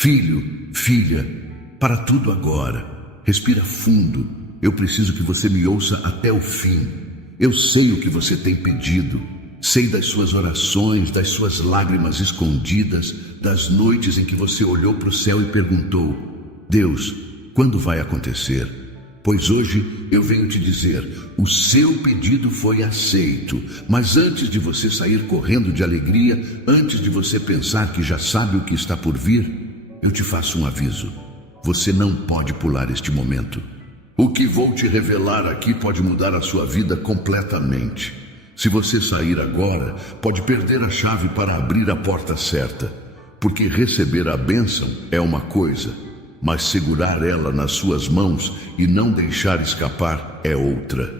Filho, filha, para tudo agora. Respira fundo. Eu preciso que você me ouça até o fim. Eu sei o que você tem pedido. Sei das suas orações, das suas lágrimas escondidas, das noites em que você olhou para o céu e perguntou: Deus, quando vai acontecer? Pois hoje eu venho te dizer, o seu pedido foi aceito. Mas antes de você sair correndo de alegria, antes de você pensar que já sabe o que está por vir, eu te faço um aviso. Você não pode pular este momento. O que vou te revelar aqui pode mudar a sua vida completamente. Se você sair agora, pode perder a chave para abrir a porta certa. Porque receber a bênção é uma coisa, mas segurar ela nas suas mãos e não deixar escapar é outra.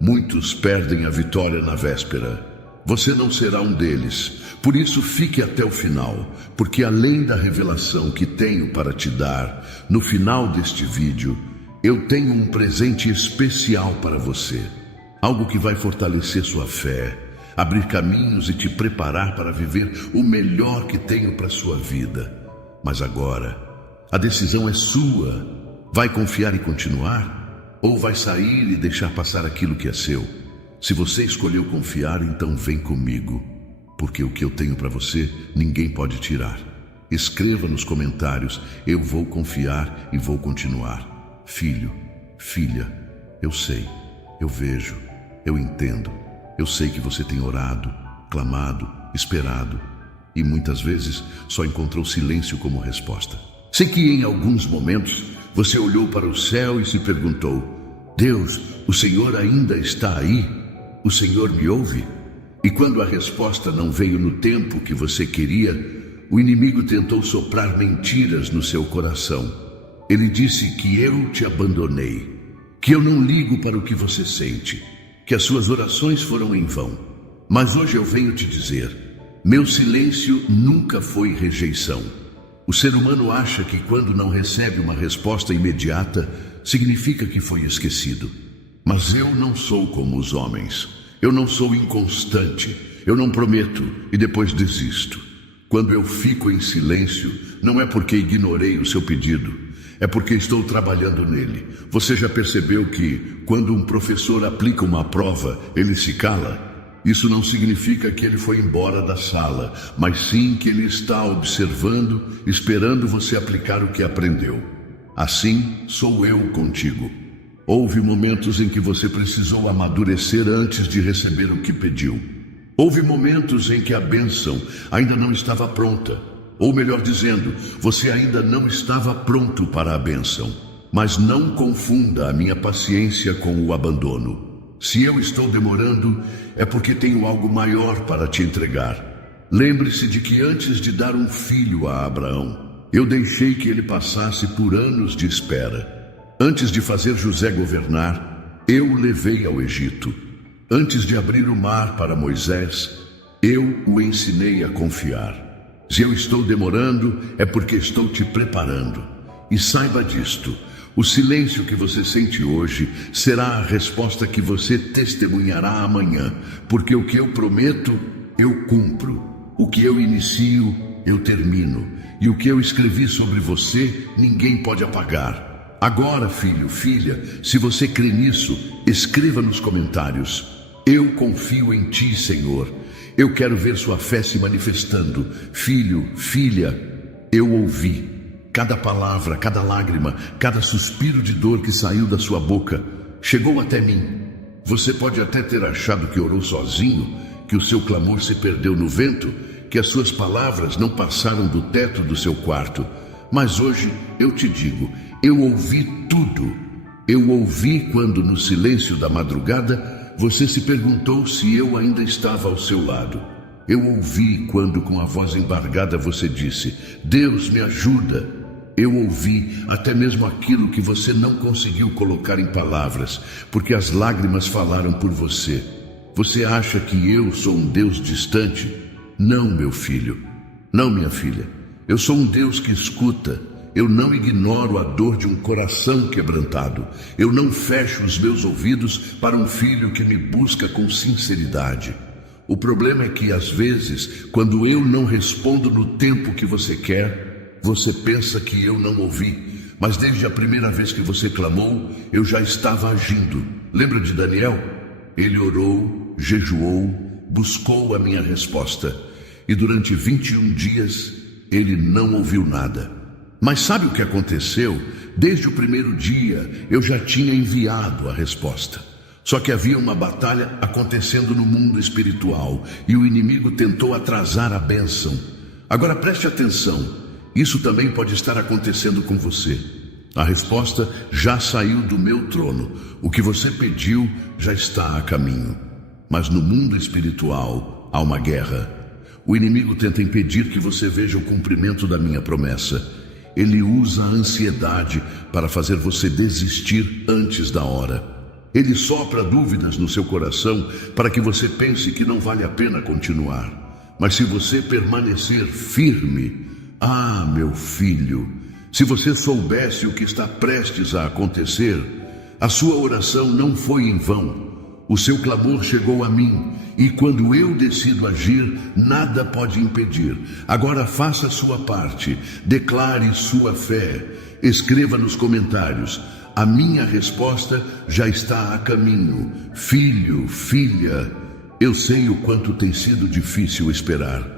Muitos perdem a vitória na véspera. Você não será um deles. Por isso fique até o final, porque além da revelação que tenho para te dar, no final deste vídeo, eu tenho um presente especial para você. Algo que vai fortalecer sua fé, abrir caminhos e te preparar para viver o melhor que tenho para sua vida. Mas agora, a decisão é sua. Vai confiar e continuar? Ou vai sair e deixar passar aquilo que é seu? Se você escolheu confiar, então vem comigo. Porque o que eu tenho para você, ninguém pode tirar. Escreva nos comentários: eu vou confiar e vou continuar. Filho, filha, eu sei, eu vejo, eu entendo. Eu sei que você tem orado, clamado, esperado. E muitas vezes só encontrou silêncio como resposta. Sei que em alguns momentos você olhou para o céu e se perguntou: Deus, o Senhor ainda está aí? O Senhor me ouve? E quando a resposta não veio no tempo que você queria, o inimigo tentou soprar mentiras no seu coração. Ele disse que eu te abandonei, que eu não ligo para o que você sente, que as suas orações foram em vão. Mas hoje eu venho te dizer: meu silêncio nunca foi rejeição. O ser humano acha que quando não recebe uma resposta imediata, significa que foi esquecido. Mas eu não sou como os homens. Eu não sou inconstante. Eu não prometo e depois desisto. Quando eu fico em silêncio, não é porque ignorei o seu pedido. É porque estou trabalhando nele. Você já percebeu que, quando um professor aplica uma prova, ele se cala? Isso não significa que ele foi embora da sala, mas sim que ele está observando, esperando você aplicar o que aprendeu. Assim sou eu contigo. Houve momentos em que você precisou amadurecer antes de receber o que pediu. Houve momentos em que a bênção ainda não estava pronta. Ou melhor dizendo, você ainda não estava pronto para a bênção. Mas não confunda a minha paciência com o abandono. Se eu estou demorando, é porque tenho algo maior para te entregar. Lembre-se de que antes de dar um filho a Abraão, eu deixei que ele passasse por anos de espera. Antes de fazer José governar, eu o levei ao Egito. Antes de abrir o mar para Moisés, eu o ensinei a confiar. Se eu estou demorando, é porque estou te preparando. E saiba disto: o silêncio que você sente hoje será a resposta que você testemunhará amanhã, porque o que eu prometo, eu cumpro. O que eu inicio, eu termino. E o que eu escrevi sobre você, ninguém pode apagar. Agora, filho, filha, se você crê nisso, escreva nos comentários: eu confio em ti, Senhor. Eu quero ver sua fé se manifestando. Filho, filha, eu ouvi. Cada palavra, cada lágrima, cada suspiro de dor que saiu da sua boca chegou até mim. Você pode até ter achado que orou sozinho, que o seu clamor se perdeu no vento, que as suas palavras não passaram do teto do seu quarto. Mas hoje eu te digo: eu ouvi tudo. Eu ouvi quando, no silêncio da madrugada, você se perguntou se eu ainda estava ao seu lado. Eu ouvi quando, com a voz embargada, você disse: Deus, me ajuda. Eu ouvi até mesmo aquilo que você não conseguiu colocar em palavras, porque as lágrimas falaram por você. Você acha que eu sou um Deus distante? Não, meu filho. Não, minha filha. Eu sou um Deus que escuta. Eu não ignoro a dor de um coração quebrantado. Eu não fecho os meus ouvidos para um filho que me busca com sinceridade. O problema é que, às vezes, quando eu não respondo no tempo que você quer, Você pensa que eu não ouvi, mas desde a primeira vez que você clamou, eu já estava agindo. Lembra de Daniel? Ele orou, jejuou, buscou a minha resposta. E durante 21 dias, ele não ouviu nada. Mas sabe o que aconteceu? Desde o primeiro dia, eu já tinha enviado a resposta. Só que havia uma batalha acontecendo no mundo espiritual e o inimigo tentou atrasar a bênção. Agora preste atenção, isso também pode estar acontecendo com você. A resposta já saiu do meu trono. O que você pediu já está a caminho. Mas no mundo espiritual há uma guerra. O inimigo tenta impedir que você veja o cumprimento da minha promessa. Ele usa a ansiedade para fazer você desistir antes da hora. Ele sopra dúvidas no seu coração para que você pense que não vale a pena continuar. Mas se você permanecer firme, meu filho, se você soubesse o que está prestes a acontecer, a sua oração não foi em vão. O seu clamor chegou a mim, e quando eu decido agir, nada pode impedir. Agora faça a sua parte, declare sua fé, escreva nos comentários: a minha resposta já está a caminho. Filho, filha, eu sei o quanto tem sido difícil esperar.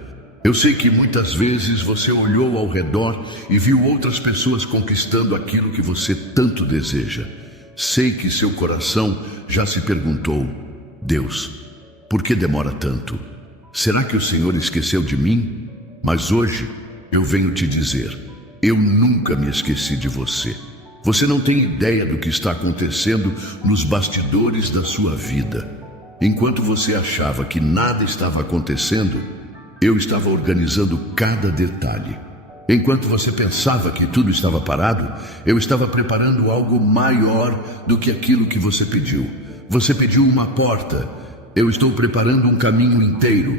Eu sei que muitas vezes você olhou ao redor e viu outras pessoas conquistando aquilo que você tanto deseja. Sei que seu coração já se perguntou: Deus, por que demora tanto? Será que o Senhor esqueceu de mim? Mas hoje eu venho te dizer: eu nunca me esqueci de você. Você não tem ideia do que está acontecendo nos bastidores da sua vida. Enquanto você achava que nada estava acontecendo, eu estava organizando cada detalhe. Enquanto você pensava que tudo estava parado, eu estava preparando algo maior do que aquilo que você pediu. Você pediu uma porta, eu estou preparando um caminho inteiro.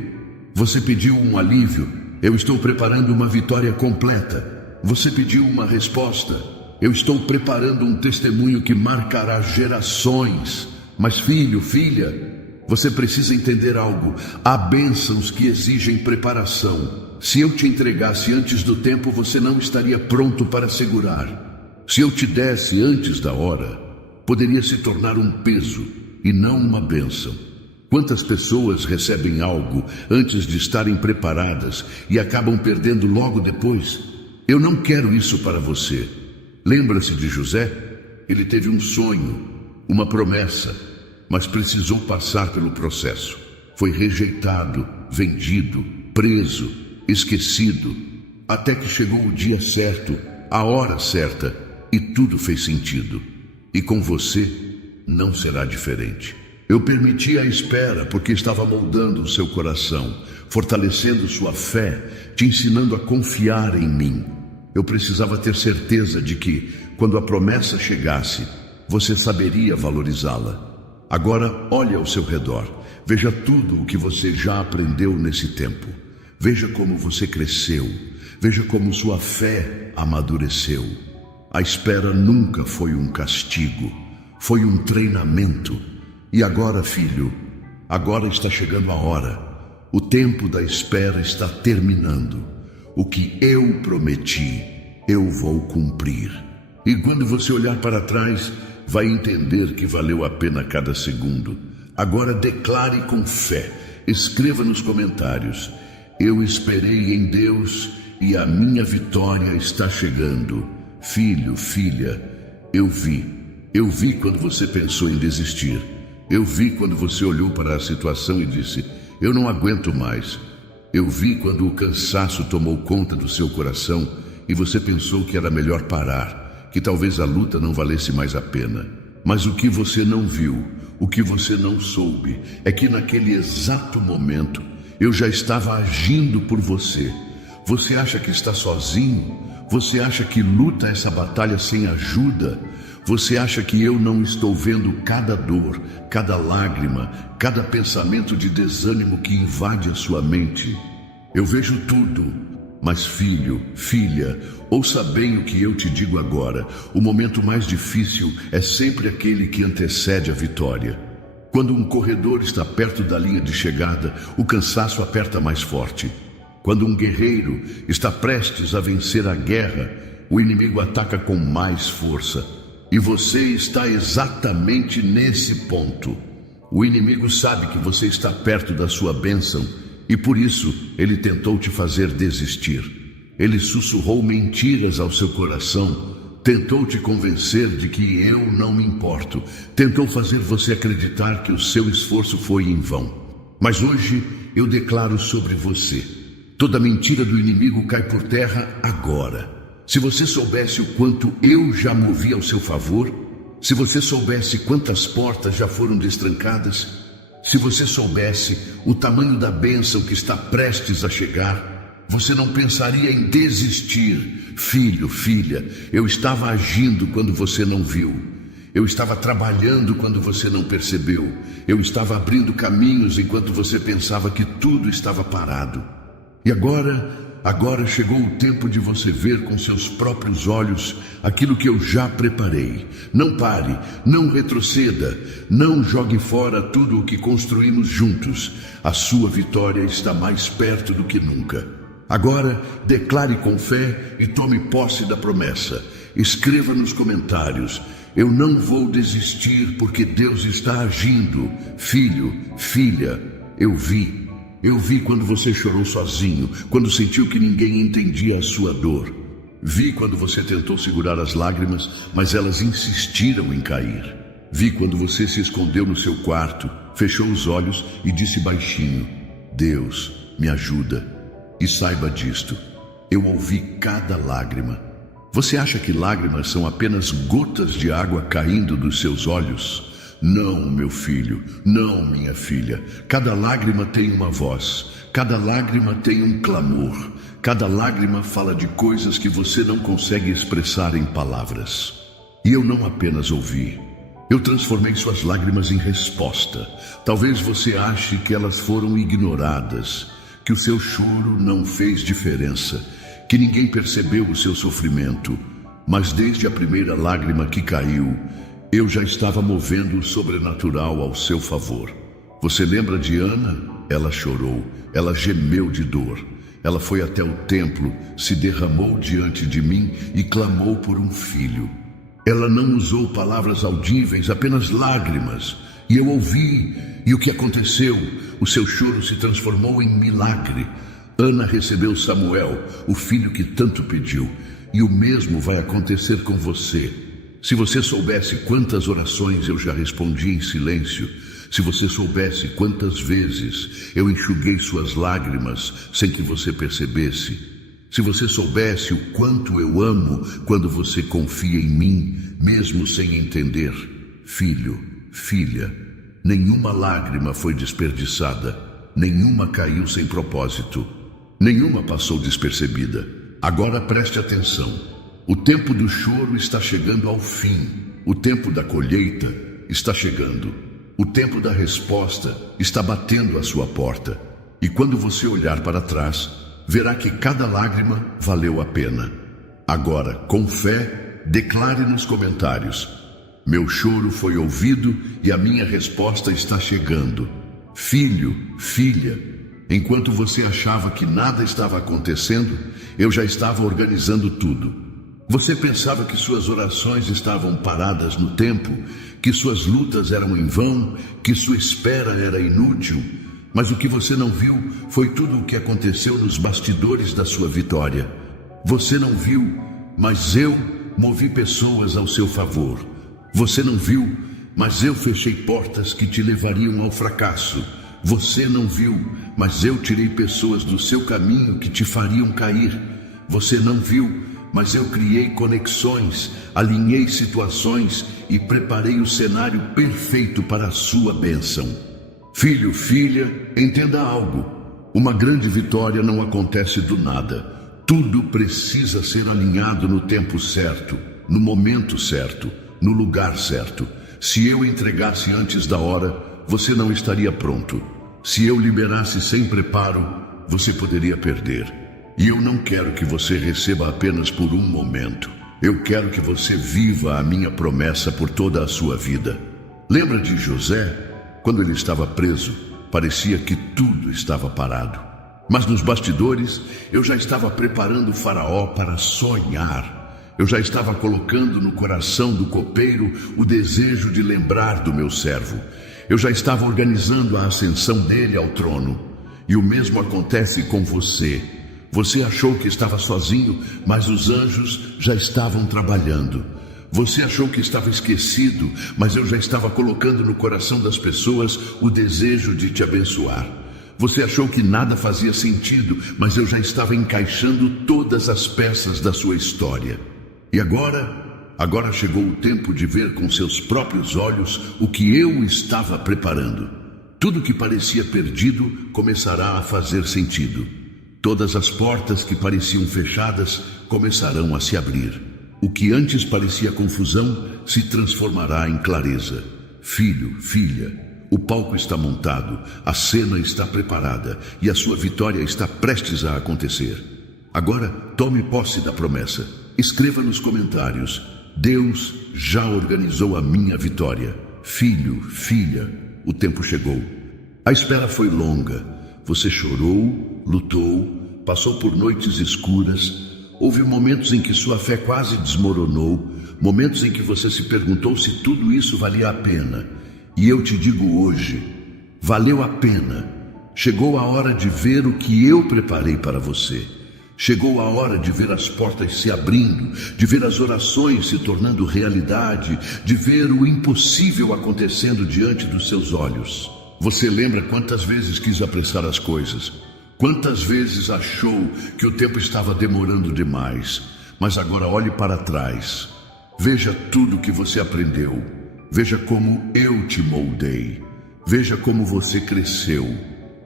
Você pediu um alívio, eu estou preparando uma vitória completa. Você pediu uma resposta, eu estou preparando um testemunho que marcará gerações. Mas filho, filha, você precisa entender algo. Há bênçãos que exigem preparação. Se eu te entregasse antes do tempo, você não estaria pronto para segurar. Se eu te desse antes da hora, poderia se tornar um peso e não uma bênção. Quantas pessoas recebem algo antes de estarem preparadas e acabam perdendo logo depois? Eu não quero isso para você. Lembra-se de José? Ele teve um sonho, uma promessa, mas precisou passar pelo processo. Foi rejeitado, vendido, preso, esquecido, até que chegou o dia certo, a hora certa, e tudo fez sentido. E com você não será diferente. Eu permiti a espera porque estava moldando o seu coração, fortalecendo sua fé, te ensinando a confiar em mim. Eu precisava ter certeza de que, quando a promessa chegasse, você saberia valorizá-la. Agora, olhe ao seu redor. Veja tudo o que você já aprendeu nesse tempo. Veja como você cresceu. Veja como sua fé amadureceu. A espera nunca foi um castigo. Foi um treinamento. E agora, filho, agora está chegando a hora. O tempo da espera está terminando. O que eu prometi, eu vou cumprir. E quando você olhar para trás, vai entender que valeu a pena cada segundo. Agora declare com fé. Escreva nos comentários: eu esperei em Deus e a minha vitória está chegando. Filho, filha, eu vi. Eu vi quando você pensou em desistir. Eu vi quando você olhou para a situação e disse: eu não aguento mais. Eu vi quando o cansaço tomou conta do seu coração e você pensou que era melhor parar, que talvez a luta não valesse mais a pena. Mas o que você não viu, o que você não soube, é que naquele exato momento eu já estava agindo por você. Você acha que está sozinho? Você acha que luta essa batalha sem ajuda? Você acha que eu não estou vendo cada dor, cada lágrima, cada pensamento de desânimo que invade a sua mente? Eu vejo tudo. Mas filho, filha, ouça bem o que eu te digo agora. O momento mais difícil é sempre aquele que antecede a vitória. Quando um corredor está perto da linha de chegada, o cansaço aperta mais forte. Quando um guerreiro está prestes a vencer a guerra, o inimigo ataca com mais força. E você está exatamente nesse ponto. O inimigo sabe que você está perto da sua bênção e por isso ele tentou te fazer desistir. Ele sussurrou mentiras ao seu coração, tentou te convencer de que eu não me importo, tentou fazer você acreditar que o seu esforço foi em vão. Mas hoje eu declaro sobre você: toda mentira do inimigo cai por terra agora. Se você soubesse o quanto eu já movi ao seu favor, se você soubesse quantas portas já foram destrancadas, se você soubesse o tamanho da bênção que está prestes a chegar, você não pensaria em desistir. Filho, filha, eu estava agindo quando você não viu. Eu estava trabalhando quando você não percebeu. Eu estava abrindo caminhos enquanto você pensava que tudo estava parado. E agora chegou o tempo de você ver com seus próprios olhos aquilo que eu já preparei. Não pare, não retroceda, não jogue fora tudo o que construímos juntos. A sua vitória está mais perto do que nunca. Agora, declare com fé e tome posse da promessa. Escreva nos comentários: eu não vou desistir porque Deus está agindo. Filho, filha, eu vi quando você chorou sozinho, quando sentiu que ninguém entendia a sua dor. Vi quando você tentou segurar as lágrimas, mas elas insistiram em cair. Vi quando você se escondeu no seu quarto, fechou os olhos e disse baixinho: Deus, me ajuda. E saiba disto, eu ouvi cada lágrima. Você acha que lágrimas são apenas gotas de água caindo dos seus olhos? Não, meu filho, não, minha filha. Cada lágrima tem uma voz, cada lágrima tem um clamor, cada lágrima fala de coisas que você não consegue expressar em palavras. E eu não apenas ouvi, eu transformei suas lágrimas em resposta. Talvez você ache que elas foram ignoradas, que o seu choro não fez diferença, que ninguém percebeu o seu sofrimento. Mas desde a primeira lágrima que caiu, eu já estava movendo o sobrenatural ao seu favor. Você lembra de Ana? Ela chorou, ela gemeu de dor. Ela foi até o templo, se derramou diante de mim e clamou por um filho. Ela não usou palavras audíveis, apenas lágrimas. E eu ouvi, e o que aconteceu? O seu choro se transformou em milagre. Ana recebeu Samuel, o filho que tanto pediu, e o mesmo vai acontecer com você. Se você soubesse quantas orações eu já respondi em silêncio, se você soubesse quantas vezes eu enxuguei suas lágrimas sem que você percebesse, se você soubesse o quanto eu amo quando você confia em mim, mesmo sem entender, filho, filha, nenhuma lágrima foi desperdiçada, nenhuma caiu sem propósito, nenhuma passou despercebida. Agora preste atenção. O tempo do choro está chegando ao fim. O tempo da colheita está chegando. O tempo da resposta está batendo à sua porta. E quando você olhar para trás, verá que cada lágrima valeu a pena. Agora, com fé, declare nos comentários: meu choro foi ouvido e a minha resposta está chegando. Filho, filha, enquanto você achava que nada estava acontecendo, eu já estava organizando tudo. Você pensava que suas orações estavam paradas no tempo, que suas lutas eram em vão, que sua espera era inútil, mas o que você não viu foi tudo o que aconteceu nos bastidores da sua vitória. Você não viu, mas eu movi pessoas ao seu favor. Você não viu, mas eu fechei portas que te levariam ao fracasso. Você não viu, mas eu tirei pessoas do seu caminho que te fariam cair. Você não viu, mas eu criei conexões, alinhei situações e preparei o cenário perfeito para a sua bênção. Filho, filha, entenda algo. Uma grande vitória não acontece do nada. Tudo precisa ser alinhado no tempo certo, no momento certo, no lugar certo. Se eu entregasse antes da hora, você não estaria pronto. Se eu liberasse sem preparo, você poderia perder. E eu não quero que você receba apenas por um momento. Eu quero que você viva a minha promessa por toda a sua vida. Lembra de José? Quando ele estava preso, parecia que tudo estava parado. Mas nos bastidores, eu já estava preparando o faraó para sonhar. Eu já estava colocando no coração do copeiro o desejo de lembrar do meu servo. Eu já estava organizando a ascensão dele ao trono. E o mesmo acontece com você. Você achou que estava sozinho, mas os anjos já estavam trabalhando. Você achou que estava esquecido, mas eu já estava colocando no coração das pessoas o desejo de te abençoar. Você achou que nada fazia sentido, mas eu já estava encaixando todas as peças da sua história. E agora chegou o tempo de ver com seus próprios olhos o que eu estava preparando. Tudo que parecia perdido começará a fazer sentido. Todas as portas que pareciam fechadas começarão a se abrir. O que antes parecia confusão se transformará em clareza. Filho, filha, o palco está montado, a cena está preparada e a sua vitória está prestes a acontecer. Agora, tome posse da promessa. Escreva nos comentários: Deus já organizou a minha vitória. Filho, filha, o tempo chegou. A espera foi longa. Você chorou, lutou, passou por noites escuras. Houve momentos em que sua fé quase desmoronou, momentos em que você se perguntou se tudo isso valia a pena. E eu te digo hoje, valeu a pena. Chegou a hora de ver o que eu preparei para você. Chegou a hora de ver as portas se abrindo, de ver as orações se tornando realidade, de ver o impossível acontecendo diante dos seus olhos. Você lembra quantas vezes quis apressar as coisas? Quantas vezes achou que o tempo estava demorando demais? Mas agora olhe para trás. Veja tudo que você aprendeu. Veja como eu te moldei. Veja como você cresceu.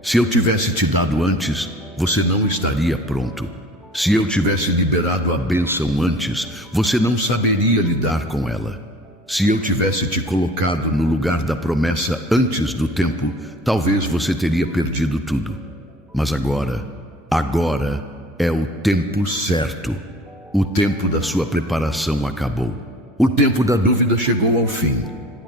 Se eu tivesse te dado antes, você não estaria pronto. Se eu tivesse liberado a bênção antes, você não saberia lidar com ela. Se eu tivesse te colocado no lugar da promessa antes do tempo, talvez você teria perdido tudo. Mas agora é o tempo certo. O tempo da sua preparação acabou. O tempo da dúvida chegou ao fim.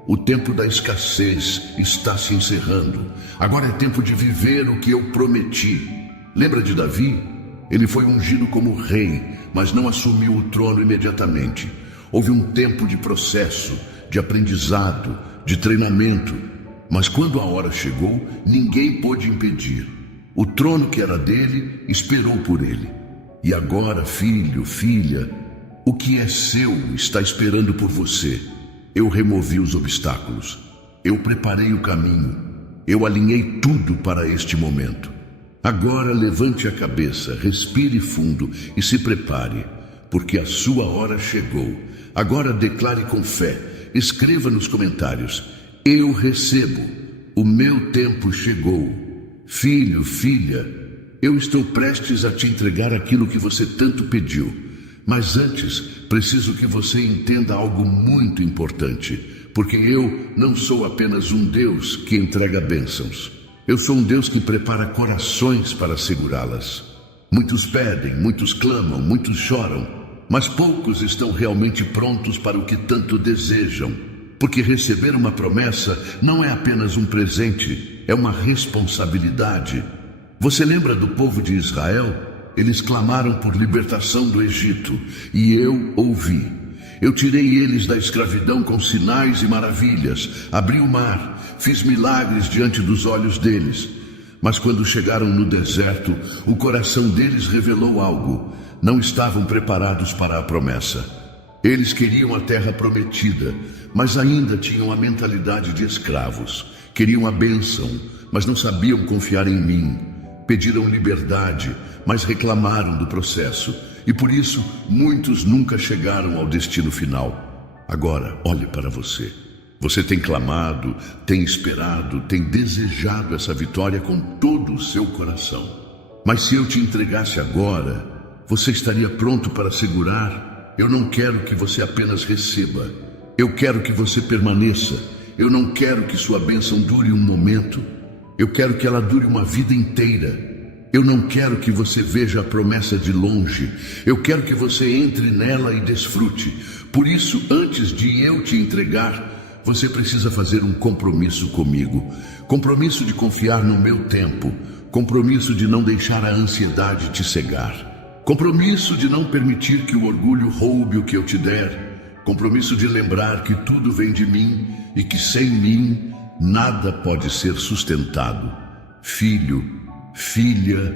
O tempo da escassez está se encerrando. Agora é tempo de viver o que eu prometi. Lembra de Davi? Ele foi ungido como rei, mas não assumiu o trono imediatamente. Houve um tempo de processo, de aprendizado, de treinamento. Mas quando a hora chegou, ninguém pôde impedir. O trono que era dele esperou por ele. E agora, filho, filha, o que é seu está esperando por você. Eu removi os obstáculos. Eu preparei o caminho. Eu alinhei tudo para este momento. Agora levante a cabeça, respire fundo e se prepare, porque a sua hora chegou. Agora declare com fé. Escreva nos comentários: eu recebo. O meu tempo chegou. Filho, filha, eu estou prestes a te entregar aquilo que você tanto pediu. Mas antes, preciso que você entenda algo muito importante, porque eu não sou apenas um Deus que entrega bênçãos. Eu sou um Deus que prepara corações para segurá-las. Muitos pedem, muitos clamam, muitos choram, mas poucos estão realmente prontos para o que tanto desejam. Porque receber uma promessa não é apenas um presente, é uma responsabilidade. Você lembra do povo de Israel? Eles clamaram por libertação do Egito, e eu ouvi. Eu tirei eles da escravidão com sinais e maravilhas, abri o mar, fiz milagres diante dos olhos deles. Mas quando chegaram no deserto, o coração deles revelou algo. Não estavam preparados para a promessa. Eles queriam a terra prometida, mas ainda tinham a mentalidade de escravos. Queriam a bênção, mas não sabiam confiar em mim. Pediram liberdade, mas reclamaram do processo. E por isso, muitos nunca chegaram ao destino final. Agora, olhe para você. Você tem clamado, tem esperado, tem desejado essa vitória com todo o seu coração. Mas se eu te entregasse agora, você estaria pronto para segurar? Eu não quero que você apenas receba. Eu quero que você permaneça. Eu não quero que sua bênção dure um momento. Eu quero que ela dure uma vida inteira. Eu não quero que você veja a promessa de longe. Eu quero que você entre nela e desfrute. Por isso, antes de eu te entregar, você precisa fazer um compromisso comigo. Compromisso de confiar no meu tempo. compromisso de não deixar a ansiedade te cegar, compromisso de não permitir que o orgulho roube o que eu te der, compromisso de lembrar que tudo vem de mim e que sem mim nada pode ser sustentado. Filho, filha,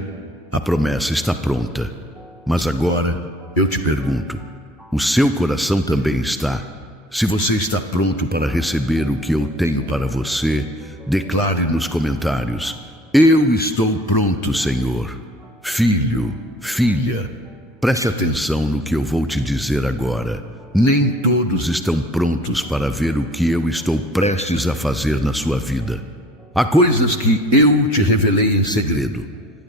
a promessa está pronta, mas agora eu te pergunto, o seu coração também está? Se você está pronto para receber o que eu tenho para você, declare nos comentários: eu estou pronto, Senhor. Filho, filha, preste atenção no que eu vou te dizer agora. Nem todos estão prontos para ver o que eu estou prestes a fazer na sua vida. Há coisas que eu te revelei em segredo.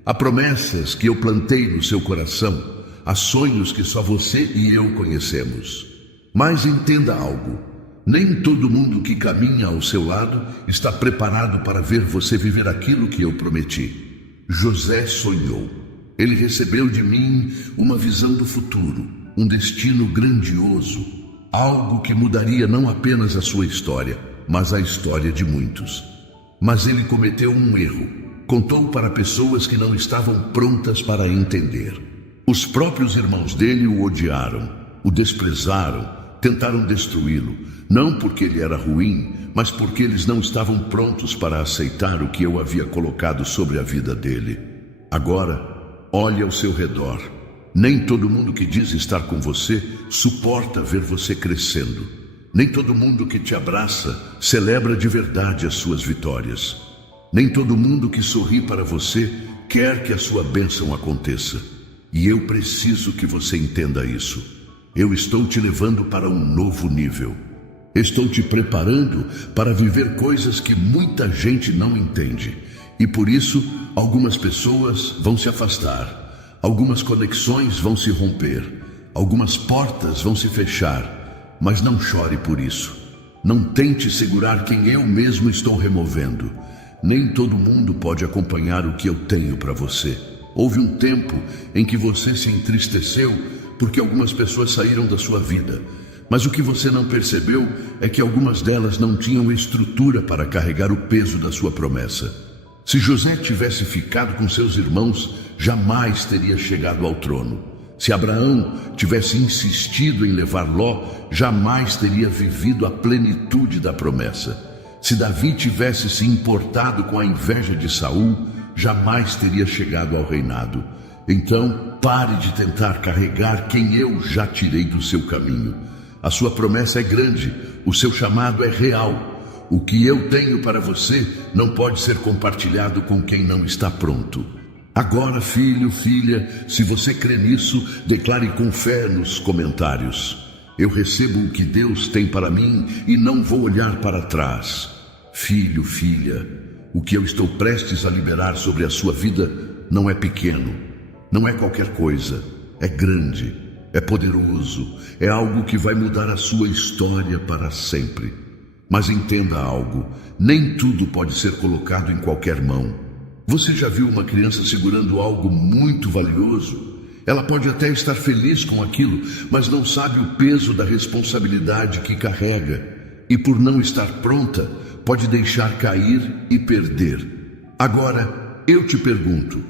Há promessas que eu plantei no seu coração. Há sonhos que só você e eu conhecemos. Mas entenda algo. Nem todo mundo que caminha ao seu lado está preparado para ver você viver aquilo que eu prometi. José sonhou. Ele recebeu de mim uma visão do futuro, um destino grandioso, algo que mudaria não apenas a sua história, mas a história de muitos. Mas ele cometeu um erro. Contou para pessoas que não estavam prontas para entender. Os próprios irmãos dele o odiaram, o desprezaram, tentaram destruí-lo, não porque ele era ruim, mas porque eles não estavam prontos para aceitar o que eu havia colocado sobre a vida dele. Agora, olhe ao seu redor. Nem todo mundo que diz estar com você suporta ver você crescendo. Nem todo mundo que te abraça celebra de verdade as suas vitórias. Nem todo mundo que sorri para você quer que a sua bênção aconteça. E eu preciso que você entenda isso. Eu estou te levando para um novo nível. Estou te preparando para viver coisas que muita gente não entende. E por isso, algumas pessoas vão se afastar. Algumas conexões vão se romper. Algumas portas vão se fechar. Mas não chore por isso. Não tente segurar quem eu mesmo estou removendo. Nem todo mundo pode acompanhar o que eu tenho para você. Houve um tempo em que você se entristeceu porque algumas pessoas saíram da sua vida. Mas o que você não percebeu é que algumas delas não tinham estrutura para carregar o peso da sua promessa. Se José tivesse ficado com seus irmãos, jamais teria chegado ao trono. Se Abraão tivesse insistido em levar Ló, jamais teria vivido a plenitude da promessa. Se Davi tivesse se importado com a inveja de Saul, jamais teria chegado ao reinado. Então, pare de tentar carregar quem eu já tirei do seu caminho. A sua promessa é grande, o seu chamado é real. O que eu tenho para você não pode ser compartilhado com quem não está pronto. Agora, filho, filha, se você crê nisso, declare com fé nos comentários. Eu recebo o que Deus tem para mim e não vou olhar para trás. Filho, filha, o que eu estou prestes a liberar sobre a sua vida não é pequeno, não é qualquer coisa, é grande, é poderoso, é algo que vai mudar a sua história para sempre. Mas entenda algo, nem tudo pode ser colocado em qualquer mão. Você já viu uma criança segurando algo muito valioso? Ela pode até estar feliz com aquilo, mas não sabe o peso da responsabilidade que carrega. E por não estar pronta, pode deixar cair e perder. Agora, eu te pergunto,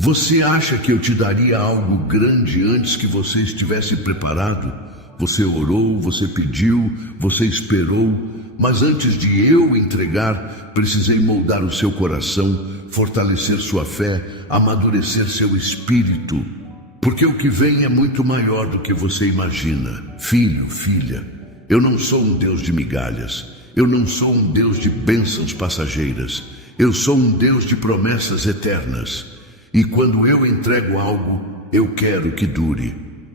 você acha que eu te daria algo grande antes que você estivesse preparado? Você orou, você pediu, você esperou, mas antes de eu entregar, precisei moldar o seu coração, fortalecer sua fé, amadurecer seu espírito. Porque o que vem é muito maior do que você imagina. Filho, filha, eu não sou um Deus de migalhas. Eu não sou um Deus de bênçãos passageiras. Eu sou um Deus de promessas eternas. E quando eu entrego algo, eu quero que dure.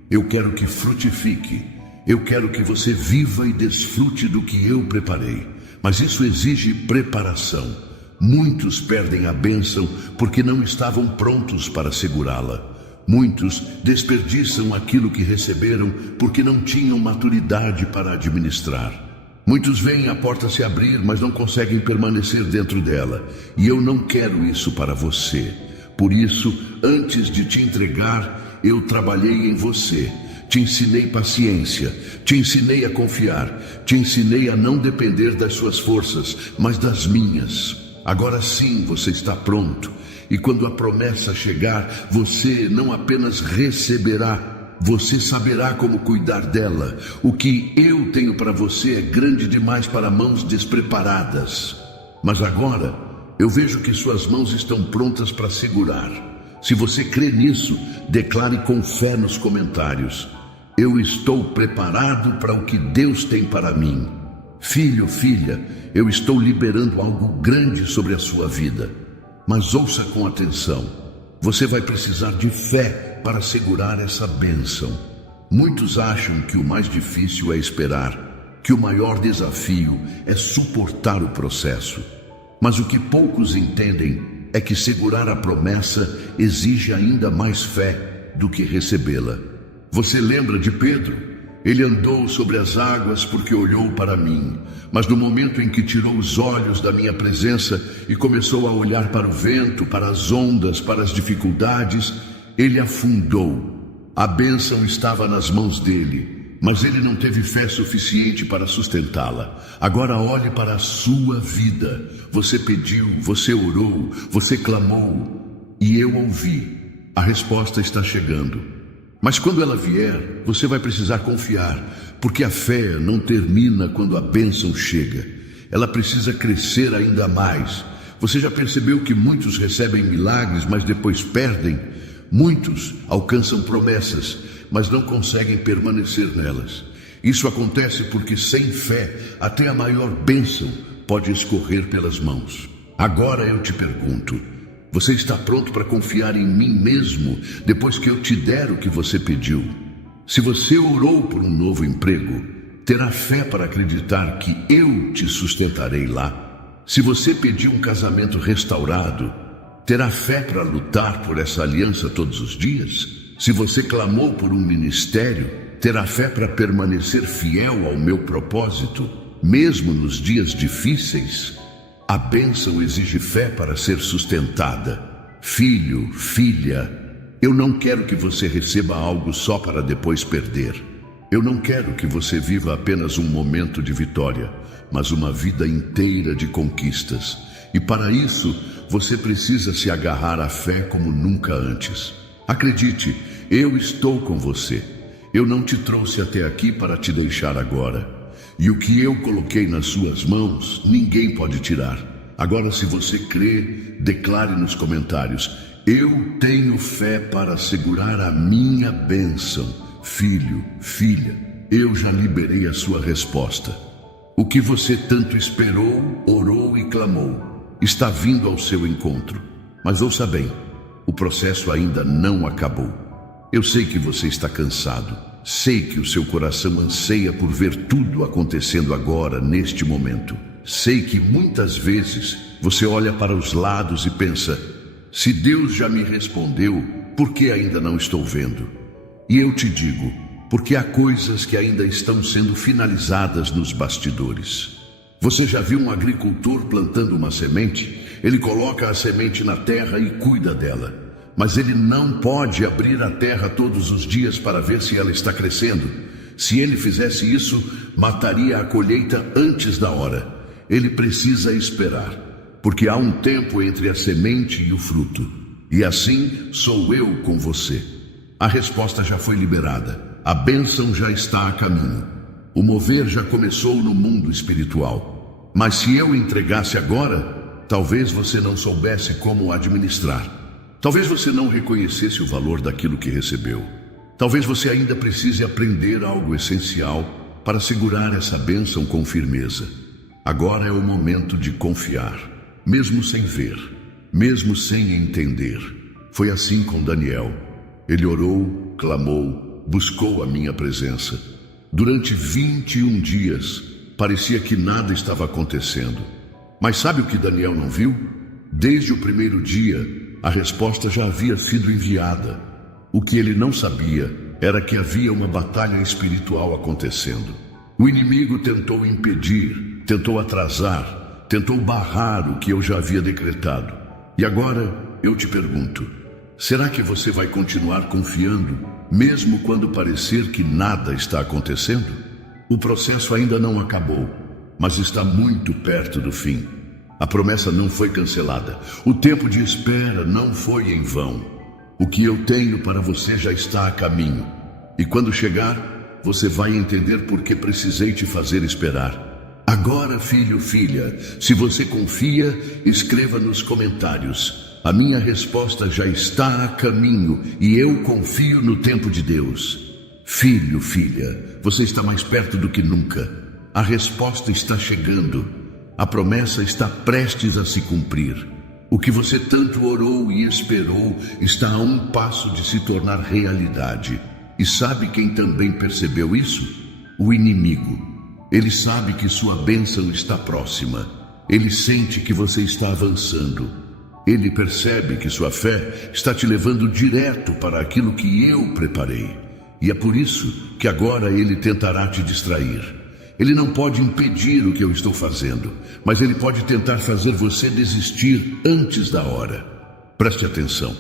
Eu quero que frutifique. Eu quero que você viva e desfrute do que eu preparei. Mas isso exige preparação. Muitos perdem a bênção porque não estavam prontos para segurá-la. Muitos desperdiçam aquilo que receberam porque não tinham maturidade para administrar. Muitos veem a porta se abrir, mas não conseguem permanecer dentro dela. E eu não quero isso para você. Por isso, antes de te entregar, eu trabalhei em você. Te ensinei paciência, te ensinei a confiar, te ensinei a não depender das suas forças, mas das minhas. Agora sim você está pronto. E quando a promessa chegar, você não apenas receberá, você saberá como cuidar dela. O que eu tenho para você é grande demais para mãos despreparadas. Mas agora, eu vejo que suas mãos estão prontas para segurar. Se você crê nisso, declare com fé nos comentários: eu estou preparado para o que Deus tem para mim. Filho, filha, eu estou liberando algo grande sobre a sua vida. Mas ouça com atenção. Você vai precisar de fé para segurar essa bênção. Muitos acham que o mais difícil é esperar, que o maior desafio é suportar o processo. Mas o que poucos entendem é que segurar a promessa exige ainda mais fé do que recebê-la. Você lembra de Pedro? Ele andou sobre as águas porque olhou para mim, mas no momento em que tirou os olhos da minha presença e começou a olhar para o vento, para as ondas, para as dificuldades, ele afundou. A bênção estava nas mãos dele, mas ele não teve fé suficiente para sustentá-la. Agora olhe para a sua vida. Você pediu, você orou, você clamou, e eu ouvi. A resposta está chegando. Mas quando ela vier, você vai precisar confiar, porque a fé não termina quando a bênção chega. Ela precisa crescer ainda mais. Você já percebeu que muitos recebem milagres, mas depois perdem? Muitos alcançam promessas, mas não conseguem permanecer nelas. Isso acontece porque sem fé, até a maior bênção pode escorrer pelas mãos. Agora eu te pergunto: você está pronto para confiar em mim mesmo depois que eu te der o que você pediu? Se você orou por um novo emprego, terá fé para acreditar que eu te sustentarei lá? Se você pediu um casamento restaurado, terá fé para lutar por essa aliança todos os dias? Se você clamou por um ministério, terá fé para permanecer fiel ao meu propósito, mesmo nos dias difíceis? A bênção exige fé para ser sustentada. Filho, filha, eu não quero que você receba algo só para depois perder. Eu não quero que você viva apenas um momento de vitória, mas uma vida inteira de conquistas. E para isso, você precisa se agarrar à fé como nunca antes. Acredite, eu estou com você. Eu não te trouxe até aqui para te deixar agora. E o que eu coloquei nas suas mãos, ninguém pode tirar. Agora, se você crê, declare nos comentários: eu tenho fé para segurar a minha bênção. Filho, filha, eu já liberei a sua resposta. O que você tanto esperou, orou e clamou, está vindo ao seu encontro. Mas ouça bem, o processo ainda não acabou. Eu sei que você está cansado. Sei que o seu coração anseia por ver tudo acontecendo agora, neste momento. Sei que muitas vezes você olha para os lados e pensa: se Deus já me respondeu, por que ainda não estou vendo? E eu te digo, porque há coisas que ainda estão sendo finalizadas nos bastidores. Você já viu um agricultor plantando uma semente? Ele coloca a semente na terra e cuida dela. Mas ele não pode abrir a terra todos os dias para ver se ela está crescendo. Se ele fizesse isso, mataria a colheita antes da hora. Ele precisa esperar, porque há um tempo entre a semente e o fruto. E assim sou eu com você. A resposta já foi liberada. A bênção já está a caminho. O mover já começou no mundo espiritual. Mas se eu entregasse agora, talvez você não soubesse como administrar. Talvez você não reconhecesse o valor daquilo que recebeu. Talvez você ainda precise aprender algo essencial para segurar essa bênção com firmeza. Agora é o momento de confiar, mesmo sem ver, mesmo sem entender. Foi assim com Daniel. Ele orou, clamou, buscou a minha presença. Durante 21 dias, parecia que nada estava acontecendo. Mas sabe o que Daniel não viu? Desde o primeiro dia, a resposta já havia sido enviada. O que ele não sabia era que havia uma batalha espiritual acontecendo. O inimigo tentou impedir, tentou atrasar, tentou barrar o que eu já havia decretado. E agora eu te pergunto: será que você vai continuar confiando, mesmo quando parecer que nada está acontecendo? O processo ainda não acabou, mas está muito perto do fim. A promessa não foi cancelada. O tempo de espera não foi em vão. O que eu tenho para você já está a caminho. E quando chegar, você vai entender por que precisei te fazer esperar. Agora, filho, filha, se você confia, escreva nos comentários. A minha resposta já está a caminho e eu confio no tempo de Deus. Filho, filha, você está mais perto do que nunca. A resposta está chegando. A promessa está prestes a se cumprir. O que você tanto orou e esperou está a um passo de se tornar realidade. E sabe quem também percebeu isso? O inimigo. Ele sabe que sua bênção está próxima. Ele sente que você está avançando. Ele percebe que sua fé está te levando direto para aquilo que eu preparei. E é por isso que agora ele tentará te distrair. Ele não pode impedir o que eu estou fazendo, mas ele pode tentar fazer você desistir antes da hora. Preste atenção.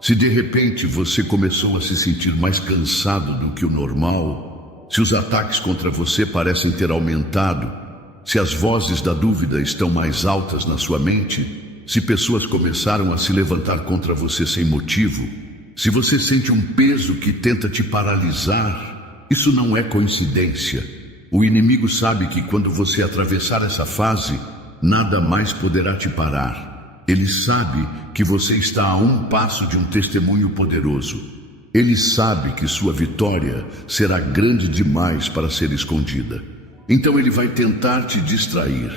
Se de repente você começou a se sentir mais cansado do que o normal, se os ataques contra você parecem ter aumentado, se as vozes da dúvida estão mais altas na sua mente, se pessoas começaram a se levantar contra você sem motivo, se você sente um peso que tenta te paralisar, isso não é coincidência. O inimigo sabe que quando você atravessar essa fase, nada mais poderá te parar. Ele sabe que você está a um passo de um testemunho poderoso. Ele sabe que sua vitória será grande demais para ser escondida. Então ele vai tentar te distrair,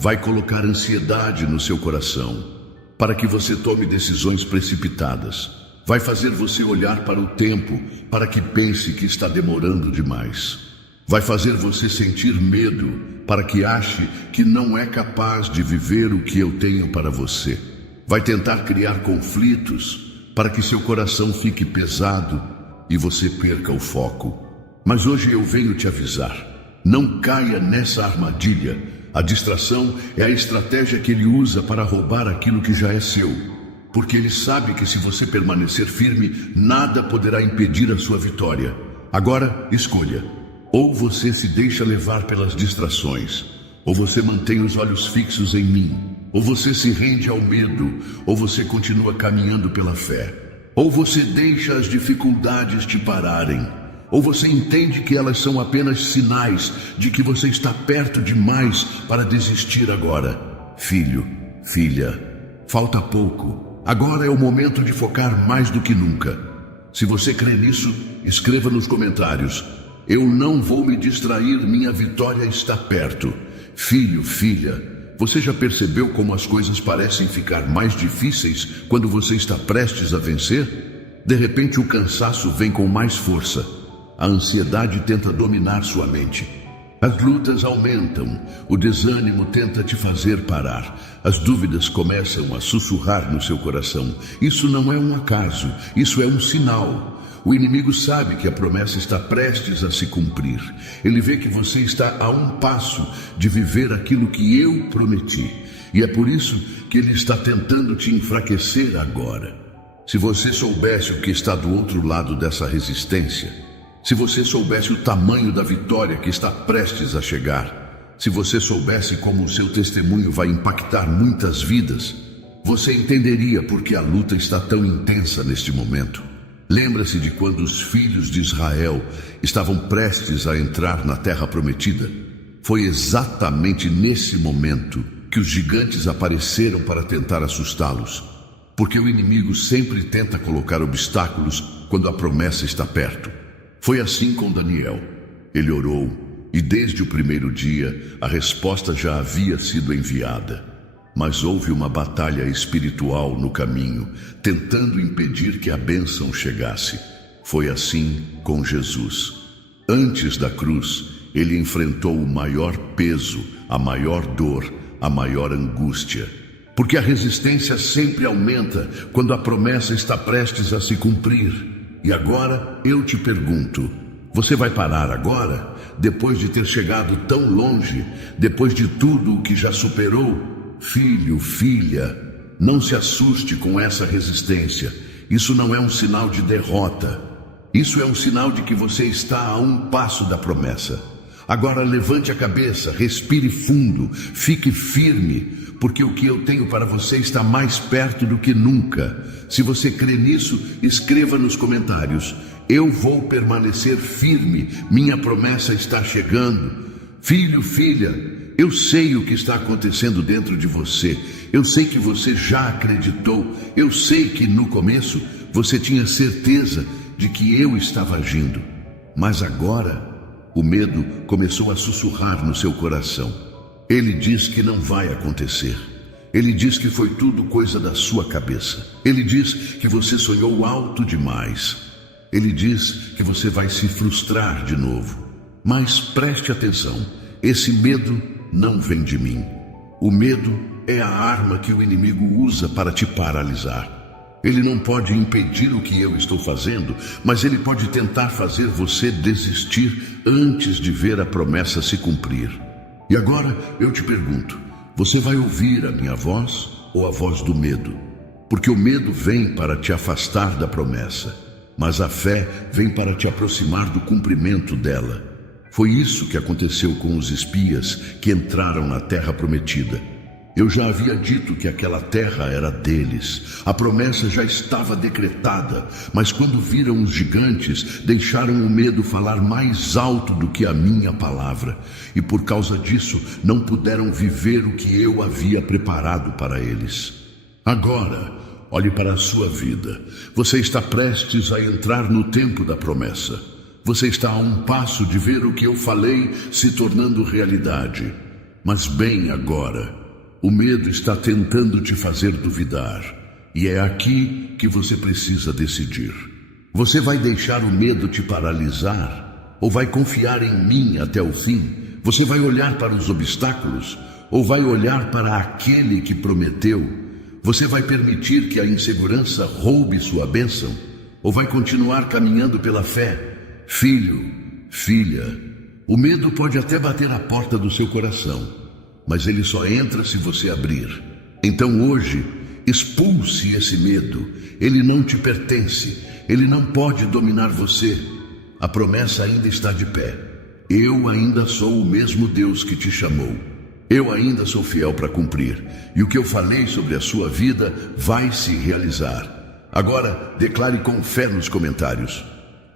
vai colocar ansiedade no seu coração, para que você tome decisões precipitadas. Vai fazer você olhar para o tempo, para que pense que está demorando demais. Vai fazer você sentir medo, para que ache que não é capaz de viver o que eu tenho para você. Vai tentar criar conflitos, para que seu coração fique pesado e você perca o foco. Mas hoje eu venho te avisar. Não caia nessa armadilha. A distração é a estratégia que ele usa para roubar aquilo que já é seu. Porque ele sabe que se você permanecer firme, nada poderá impedir a sua vitória. Agora, escolha. Ou você se deixa levar pelas distrações, ou você mantém os olhos fixos em mim, ou você se rende ao medo, ou você continua caminhando pela fé. Ou você deixa as dificuldades te pararem, ou você entende que elas são apenas sinais de que você está perto demais para desistir agora. Filho, filha, falta pouco. Agora é o momento de focar mais do que nunca. Se você crê nisso, escreva nos comentários. Eu não vou me distrair, minha vitória está perto. Filho, filha, você já percebeu como as coisas parecem ficar mais difíceis quando você está prestes a vencer? De repente o cansaço vem com mais força. A ansiedade tenta dominar sua mente. As lutas aumentam, o desânimo tenta te fazer parar. As dúvidas começam a sussurrar no seu coração. Isso não é um acaso, isso é um sinal. O inimigo sabe que a promessa está prestes a se cumprir. Ele vê que você está a um passo de viver aquilo que eu prometi. E é por isso que ele está tentando te enfraquecer agora. Se você soubesse o que está do outro lado dessa resistência, se você soubesse o tamanho da vitória que está prestes a chegar, se você soubesse como o seu testemunho vai impactar muitas vidas, você entenderia por que a luta está tão intensa neste momento. Lembra-se de quando os filhos de Israel estavam prestes a entrar na terra prometida? Foi exatamente nesse momento que os gigantes apareceram para tentar assustá-los. Porque o inimigo sempre tenta colocar obstáculos quando a promessa está perto. Foi assim com Daniel. Ele orou e desde o primeiro dia a resposta já havia sido enviada. Mas houve uma batalha espiritual no caminho, tentando impedir que a bênção chegasse. Foi assim com Jesus. Antes da cruz, ele enfrentou o maior peso, a maior dor, a maior angústia. Porque a resistência sempre aumenta quando a promessa está prestes a se cumprir. E agora eu te pergunto, você vai parar agora? Depois de ter chegado tão longe, depois de tudo o que já superou? Filho, filha, não se assuste com essa resistência. Isso não é um sinal de derrota. Isso é um sinal de que você está a um passo da promessa. Agora levante a cabeça, respire fundo, fique firme, porque o que eu tenho para você está mais perto do que nunca. Se você crê nisso, escreva nos comentários. Eu vou permanecer firme, minha promessa está chegando. Filho, filha, eu sei o que está acontecendo dentro de você. Eu sei que você já acreditou. Eu sei que no começo você tinha certeza de que eu estava agindo. Mas agora o medo começou a sussurrar no seu coração. Ele diz que não vai acontecer. Ele diz que foi tudo coisa da sua cabeça. Ele diz que você sonhou alto demais. Ele diz que você vai se frustrar de novo. Mas preste atenção, esse medo não vem de mim. O medo é a arma que o inimigo usa para te paralisar. Ele não pode impedir o que eu estou fazendo, mas ele pode tentar fazer você desistir antes de ver a promessa se cumprir. E agora eu te pergunto, você vai ouvir a minha voz ou a voz do medo? Porque o medo vem para te afastar da promessa, mas a fé vem para te aproximar do cumprimento dela. Foi isso que aconteceu com os espias que entraram na terra prometida. Eu já havia dito que aquela terra era deles. A promessa já estava decretada, mas quando viram os gigantes, deixaram o medo falar mais alto do que a minha palavra. E por causa disso, não puderam viver o que eu havia preparado para eles. Agora, olhe para a sua vida. Você está prestes a entrar no tempo da promessa. Você está a um passo de ver o que eu falei se tornando realidade. Mas bem agora, o medo está tentando te fazer duvidar, e é aqui que você precisa decidir. Você vai deixar o medo te paralisar, ou vai confiar em mim até o fim? Você vai olhar para os obstáculos, ou vai olhar para aquele que prometeu? Você vai permitir que a insegurança roube sua bênção, ou vai continuar caminhando pela fé? Filho, filha, o medo pode até bater à porta do seu coração, mas ele só entra se você abrir. Então hoje, expulse esse medo. Ele não te pertence. Ele não pode dominar você. A promessa ainda está de pé. Eu ainda sou o mesmo Deus que te chamou. Eu ainda sou fiel para cumprir. E o que eu falei sobre a sua vida vai se realizar. Agora, declare com fé nos comentários.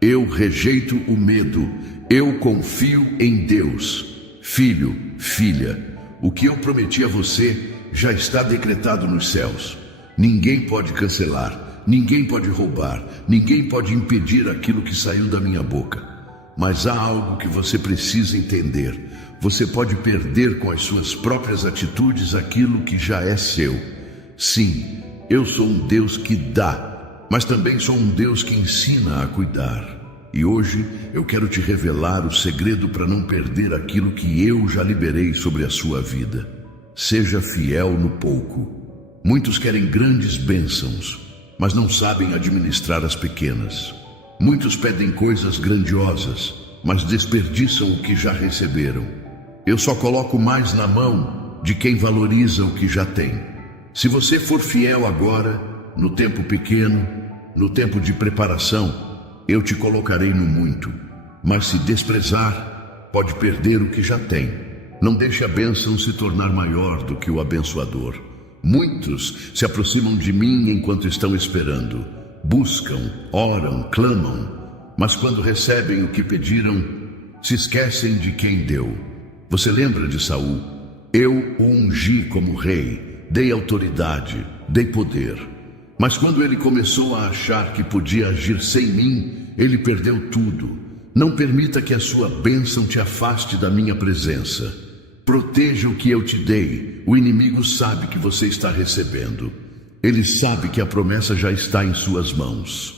Eu rejeito o medo. Eu confio em Deus. Filho, filha, o que eu prometi a você já está decretado nos céus. Ninguém pode cancelar, ninguém pode roubar, ninguém pode impedir aquilo que saiu da minha boca. Mas há algo que você precisa entender. Você pode perder com as suas próprias atitudes aquilo que já é seu. Sim, eu sou um Deus que dá, mas também sou um Deus que ensina a cuidar. E hoje eu quero te revelar o segredo para não perder aquilo que eu já liberei sobre a sua vida. Seja fiel no pouco. Muitos querem grandes bênçãos, mas não sabem administrar as pequenas. Muitos pedem coisas grandiosas, mas desperdiçam o que já receberam. Eu só coloco mais na mão de quem valoriza o que já tem. Se você for fiel agora, no tempo pequeno, no tempo de preparação, eu te colocarei no muito, mas se desprezar, pode perder o que já tem. Não deixe a bênção se tornar maior do que o abençoador. Muitos se aproximam de mim enquanto estão esperando. Buscam, oram, clamam, mas quando recebem o que pediram, se esquecem de quem deu. Você lembra de Saul? Eu o ungi como rei, dei autoridade, dei poder. Mas quando ele começou a achar que podia agir sem mim, ele perdeu tudo. Não permita que a sua bênção te afaste da minha presença. Proteja o que eu te dei. O inimigo sabe que você está recebendo. Ele sabe que a promessa já está em suas mãos.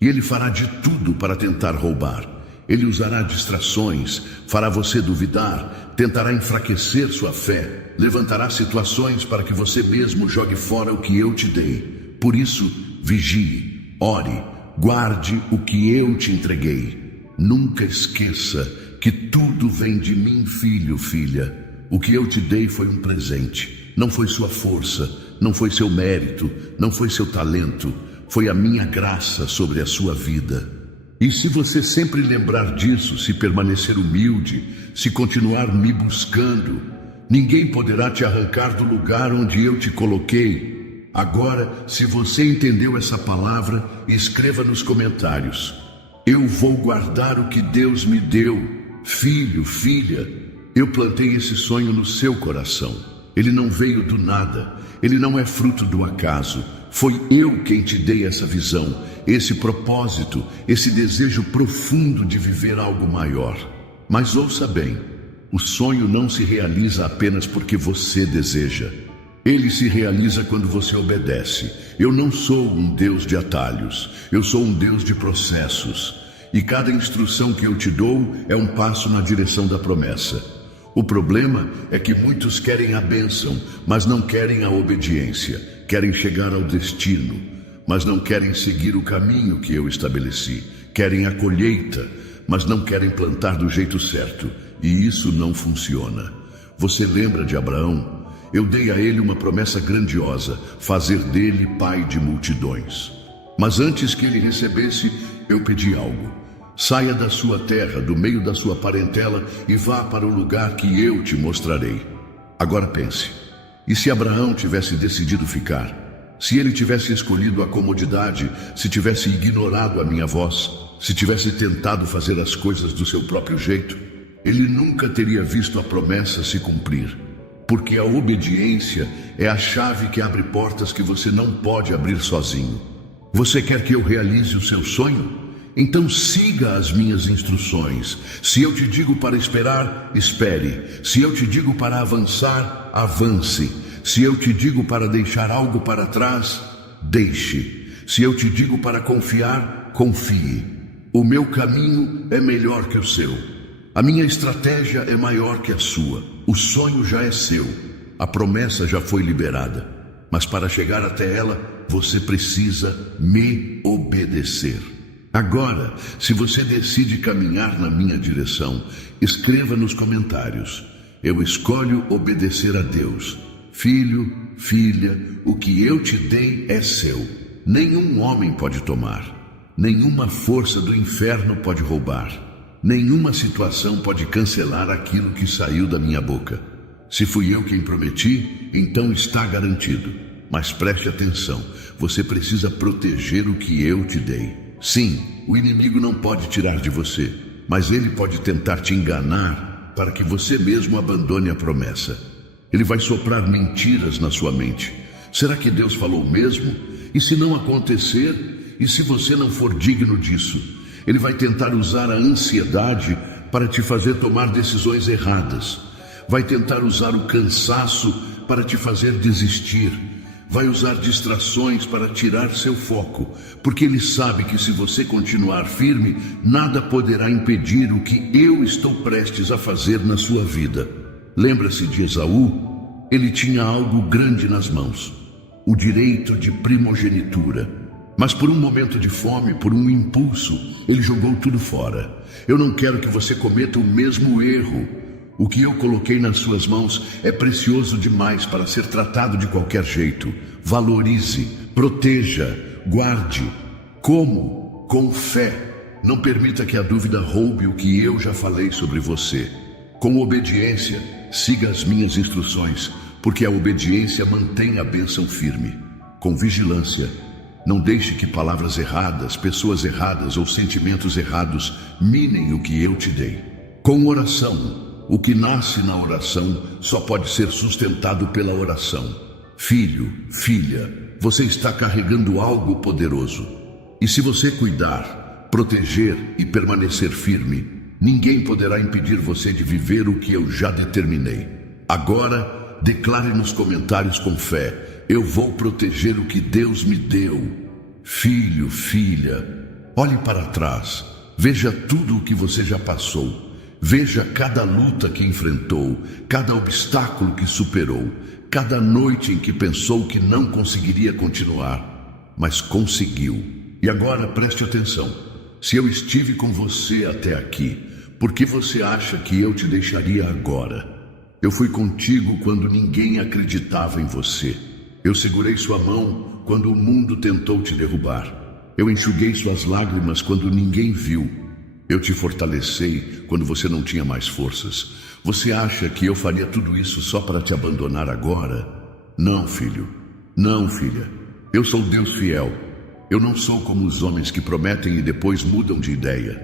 E ele fará de tudo para tentar roubar. Ele usará distrações, fará você duvidar, tentará enfraquecer sua fé, levantará situações para que você mesmo jogue fora o que eu te dei. Por isso, vigie, ore, guarde o que eu te entreguei. Nunca esqueça que tudo vem de mim, filho, filha. O que eu te dei foi um presente. Não foi sua força, não foi seu mérito, não foi seu talento. Foi a minha graça sobre a sua vida. E se você sempre lembrar disso, se permanecer humilde, se continuar me buscando, ninguém poderá te arrancar do lugar onde eu te coloquei. Agora, se você entendeu essa palavra, escreva nos comentários. Eu vou guardar o que Deus me deu. Filho, filha, eu plantei esse sonho no seu coração. Ele não veio do nada, ele não é fruto do acaso. Foi eu quem te dei essa visão, esse propósito, esse desejo profundo de viver algo maior. Mas ouça bem, o sonho não se realiza apenas porque você deseja. Ele se realiza quando você obedece. Eu não sou um Deus de atalhos, eu sou um Deus de processos. E cada instrução que eu te dou é um passo na direção da promessa. O problema é que muitos querem a bênção, mas não querem a obediência. Querem chegar ao destino, mas não querem seguir o caminho que eu estabeleci. Querem a colheita, mas não querem plantar do jeito certo. E isso não funciona. Você lembra de Abraão? Eu dei a ele uma promessa grandiosa, fazer dele pai de multidões. Mas antes que ele recebesse, eu pedi algo. Saia da sua terra, do meio da sua parentela, e vá para o lugar que eu te mostrarei. Agora pense. E se Abraão tivesse decidido ficar? Se ele tivesse escolhido a comodidade, se tivesse ignorado a minha voz, se tivesse tentado fazer as coisas do seu próprio jeito, ele nunca teria visto a promessa se cumprir. Porque a obediência é a chave que abre portas que você não pode abrir sozinho. Você quer que eu realize o seu sonho? Então siga as minhas instruções. Se eu te digo para esperar, espere. Se eu te digo para avançar, avance. Se eu te digo para deixar algo para trás, deixe. Se eu te digo para confiar, confie. O meu caminho é melhor que o seu. A minha estratégia é maior que a sua. O sonho já é seu. A promessa já foi liberada. Mas para chegar até ela, você precisa me obedecer. Agora, se você decide caminhar na minha direção, escreva nos comentários. Eu escolho obedecer a Deus. Filho, filha, o que eu te dei é seu. Nenhum homem pode tomar. Nenhuma força do inferno pode roubar. Nenhuma situação pode cancelar aquilo que saiu da minha boca. Se fui eu quem prometi, então está garantido. Mas preste atenção, você precisa proteger o que eu te dei. Sim, o inimigo não pode tirar de você, mas ele pode tentar te enganar para que você mesmo abandone a promessa. Ele vai soprar mentiras na sua mente. Será que Deus falou mesmo? E se não acontecer? E se você não for digno disso? Ele vai tentar usar a ansiedade para te fazer tomar decisões erradas. Vai tentar usar o cansaço para te fazer desistir. Vai usar distrações para tirar seu foco, porque ele sabe que se você continuar firme, nada poderá impedir o que eu estou prestes a fazer na sua vida. Lembra-se de Esaú? Ele tinha algo grande nas mãos, o direito de primogenitura. Mas por um momento de fome, por um impulso, ele jogou tudo fora. Eu não quero que você cometa o mesmo erro. O que eu coloquei nas suas mãos é precioso demais para ser tratado de qualquer jeito. Valorize, proteja, guarde. Como? Com fé. Não permita que a dúvida roube o que eu já falei sobre você. Com obediência, siga as minhas instruções, porque a obediência mantém a bênção firme. Com vigilância, não deixe que palavras erradas, pessoas erradas ou sentimentos errados minem o que eu te dei. Com oração, o que nasce na oração só pode ser sustentado pela oração. Filho, filha, você está carregando algo poderoso. E se você cuidar, proteger e permanecer firme, ninguém poderá impedir você de viver o que eu já determinei. Agora, declare nos comentários com fé: eu vou proteger o que Deus me deu. Filho, filha, olhe para trás, veja tudo o que você já passou. Veja cada luta que enfrentou, cada obstáculo que superou, cada noite em que pensou que não conseguiria continuar, mas conseguiu. E agora preste atenção. Se eu estive com você até aqui, por que você acha que eu te deixaria agora? Eu fui contigo quando ninguém acreditava em você. Eu segurei sua mão quando o mundo tentou te derrubar. Eu enxuguei suas lágrimas quando ninguém viu. Eu te fortaleci quando você não tinha mais forças. Você acha que eu faria tudo isso só para te abandonar agora? Não, filho. Não, filha. Eu sou Deus fiel. Eu não sou como os homens que prometem e depois mudam de ideia.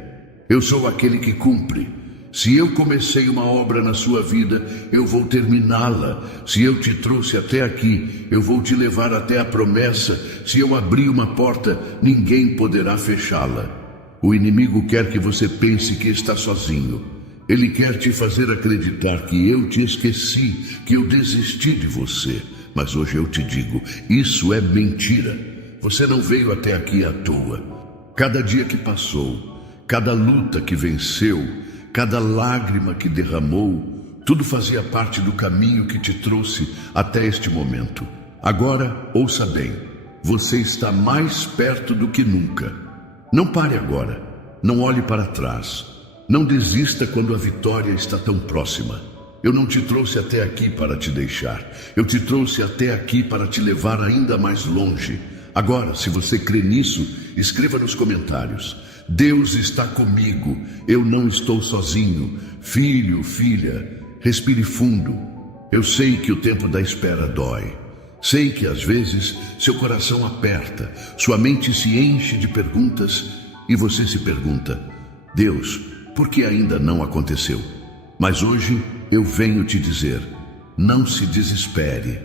Eu sou aquele que cumpre. Se eu comecei uma obra na sua vida, eu vou terminá-la. Se eu te trouxe até aqui, eu vou te levar até a promessa. Se eu abrir uma porta, ninguém poderá fechá-la. O inimigo quer que você pense que está sozinho. Ele quer te fazer acreditar que eu te esqueci, que eu desisti de você. Mas hoje eu te digo, isso é mentira. Você não veio até aqui à toa. Cada dia que passou, cada luta que venceu, cada lágrima que derramou, tudo fazia parte do caminho que te trouxe até este momento. Agora, ouça bem, você está mais perto do que nunca. Não pare agora, não olhe para trás. Não desista quando a vitória está tão próxima. Eu não te trouxe até aqui para te deixar. Eu te trouxe até aqui para te levar ainda mais longe. Agora, se você crê nisso, escreva nos comentários. Deus está comigo, eu não estou sozinho. Filho, filha, respire fundo. Eu sei que o tempo da espera dói. Sei que às vezes seu coração aperta, sua mente se enche de perguntas e você se pergunta: Deus, por que ainda não aconteceu? Mas hoje eu venho te dizer, não se desespere.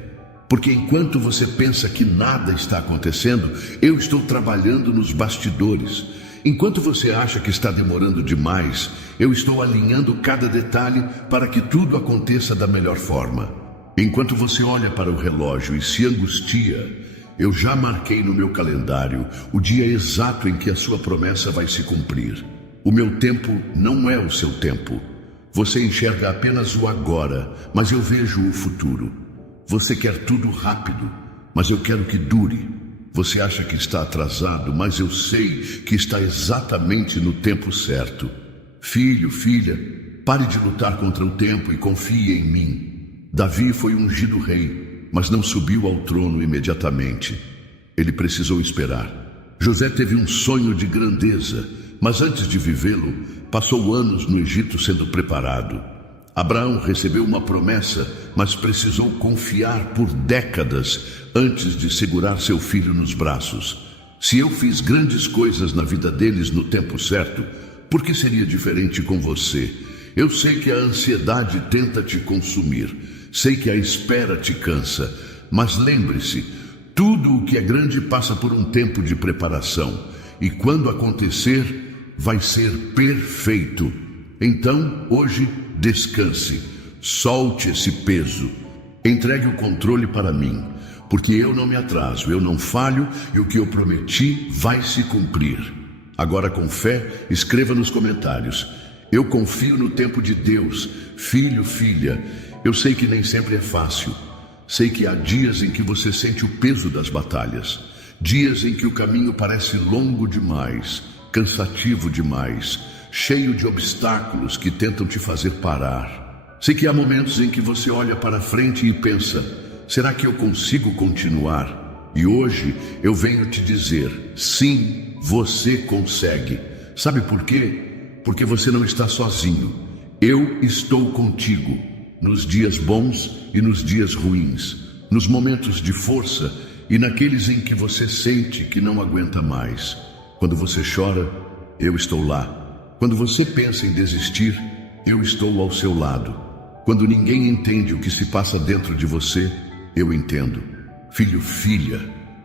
Porque enquanto você pensa que nada está acontecendo, eu estou trabalhando nos bastidores. Enquanto você acha que está demorando demais, eu estou alinhando cada detalhe para que tudo aconteça da melhor forma. Enquanto você olha para o relógio e se angustia, eu já marquei no meu calendário o dia exato em que a sua promessa vai se cumprir. O meu tempo não é o seu tempo. Você enxerga apenas o agora, mas eu vejo o futuro. Você quer tudo rápido, mas eu quero que dure. Você acha que está atrasado, mas eu sei que está exatamente no tempo certo. Filho, filha, pare de lutar contra o tempo e confie em mim. Davi foi ungido rei, mas não subiu ao trono imediatamente. Ele precisou esperar. José teve um sonho de grandeza, mas antes de vivê-lo, passou anos no Egito sendo preparado. Abraão recebeu uma promessa, mas precisou confiar por décadas antes de segurar seu filho nos braços. Se eu fiz grandes coisas na vida deles no tempo certo, por que seria diferente com você? Eu sei que a ansiedade tenta te consumir, sei que a espera te cansa, mas lembre-se, tudo o que é grande passa por um tempo de preparação, e quando acontecer, vai ser perfeito. Então, hoje, descanse, solte esse peso, entregue o controle para mim, porque eu não me atraso, eu não falho e o que eu prometi vai se cumprir. Agora, com fé, escreva nos comentários: eu confio no tempo de Deus. Filho, filha, eu sei que nem sempre é fácil. Sei que há dias em que você sente o peso das batalhas, dias em que o caminho parece longo demais, cansativo demais, cheio de obstáculos que tentam te fazer parar. Sei que há momentos em que você olha para frente e pensa: será que eu consigo continuar? E hoje eu venho te dizer: sim, você consegue. Sabe por quê? Porque você não está sozinho. Eu estou contigo, nos dias bons e nos dias ruins, nos momentos de força e naqueles em que você sente que não aguenta mais. Quando você chora, eu estou lá. Quando você pensa em desistir, eu estou ao seu lado. Quando ninguém entende o que se passa dentro de você, eu entendo. Filho, filha,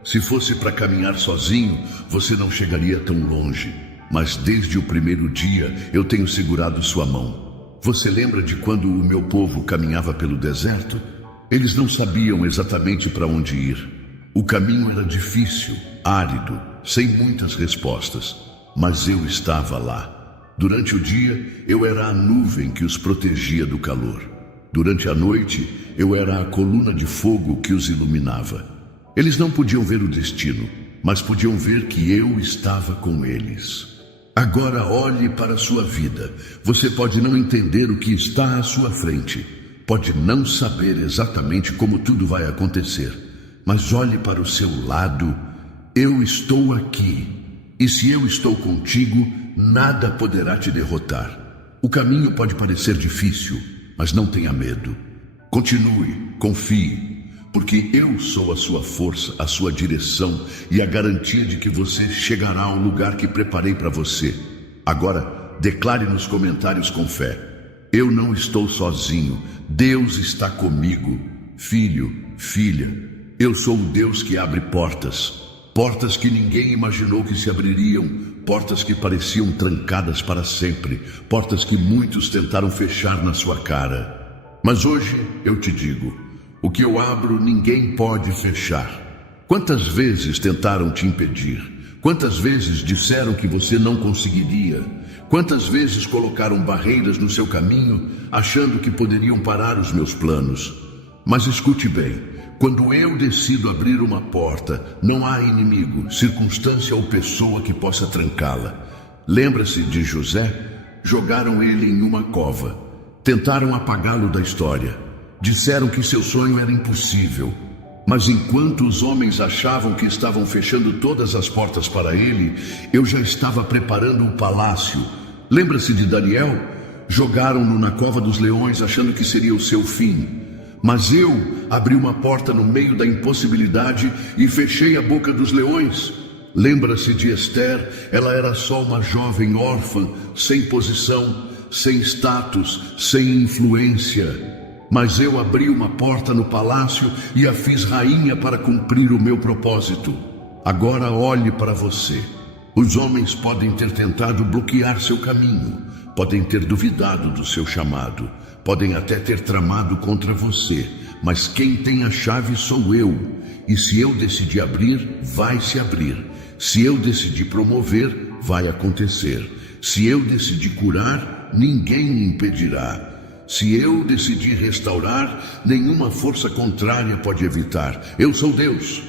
se fosse para caminhar sozinho, você não chegaria tão longe. Mas desde o primeiro dia, eu tenho segurado sua mão. Você lembra de quando o meu povo caminhava pelo deserto? Eles não sabiam exatamente para onde ir. O caminho era difícil, árido, sem muitas respostas. Mas eu estava lá. Durante o dia, eu era a nuvem que os protegia do calor. Durante a noite, eu era a coluna de fogo que os iluminava. Eles não podiam ver o destino, mas podiam ver que eu estava com eles. Agora olhe para a sua vida. Você pode não entender o que está à sua frente. Pode não saber exatamente como tudo vai acontecer. Mas olhe para o seu lado. Eu estou aqui. E se eu estou contigo, nada poderá te derrotar. O caminho pode parecer difícil, mas não tenha medo. Continue, confie, porque eu sou a sua força, a sua direção e a garantia de que você chegará ao lugar que preparei para você. Agora, declare nos comentários com fé: eu não estou sozinho, Deus está comigo. Filho, filha, eu sou o Deus que abre portas. Portas que ninguém imaginou que se abririam, portas que pareciam trancadas para sempre, portas que muitos tentaram fechar na sua cara. Mas hoje eu te digo, o que eu abro ninguém pode fechar. Quantas vezes tentaram te impedir? Quantas vezes disseram que você não conseguiria? Quantas vezes colocaram barreiras no seu caminho, achando que poderiam parar os meus planos? Mas escute bem, quando eu decido abrir uma porta, não há inimigo, circunstância ou pessoa que possa trancá-la. Lembra-se de José? Jogaram ele em uma cova. Tentaram apagá-lo da história. Disseram que seu sonho era impossível. Mas enquanto os homens achavam que estavam fechando todas as portas para ele, eu já estava preparando o palácio. Lembra-se de Daniel? Jogaram-no na cova dos leões achando que seria o seu fim. Mas eu abri uma porta no meio da impossibilidade e fechei a boca dos leões. Lembra-se de Esther? Ela era só uma jovem órfã, sem posição, sem status, sem influência. Mas eu abri uma porta no palácio e a fiz rainha para cumprir o meu propósito. Agora olhe para você. Os homens podem ter tentado bloquear seu caminho, podem ter duvidado do seu chamado, podem até ter tramado contra você, mas quem tem a chave sou eu. E se eu decidir abrir, vai se abrir. Se eu decidir promover, vai acontecer. Se eu decidir curar, ninguém me impedirá. Se eu decidir restaurar, nenhuma força contrária pode evitar. Eu sou Deus,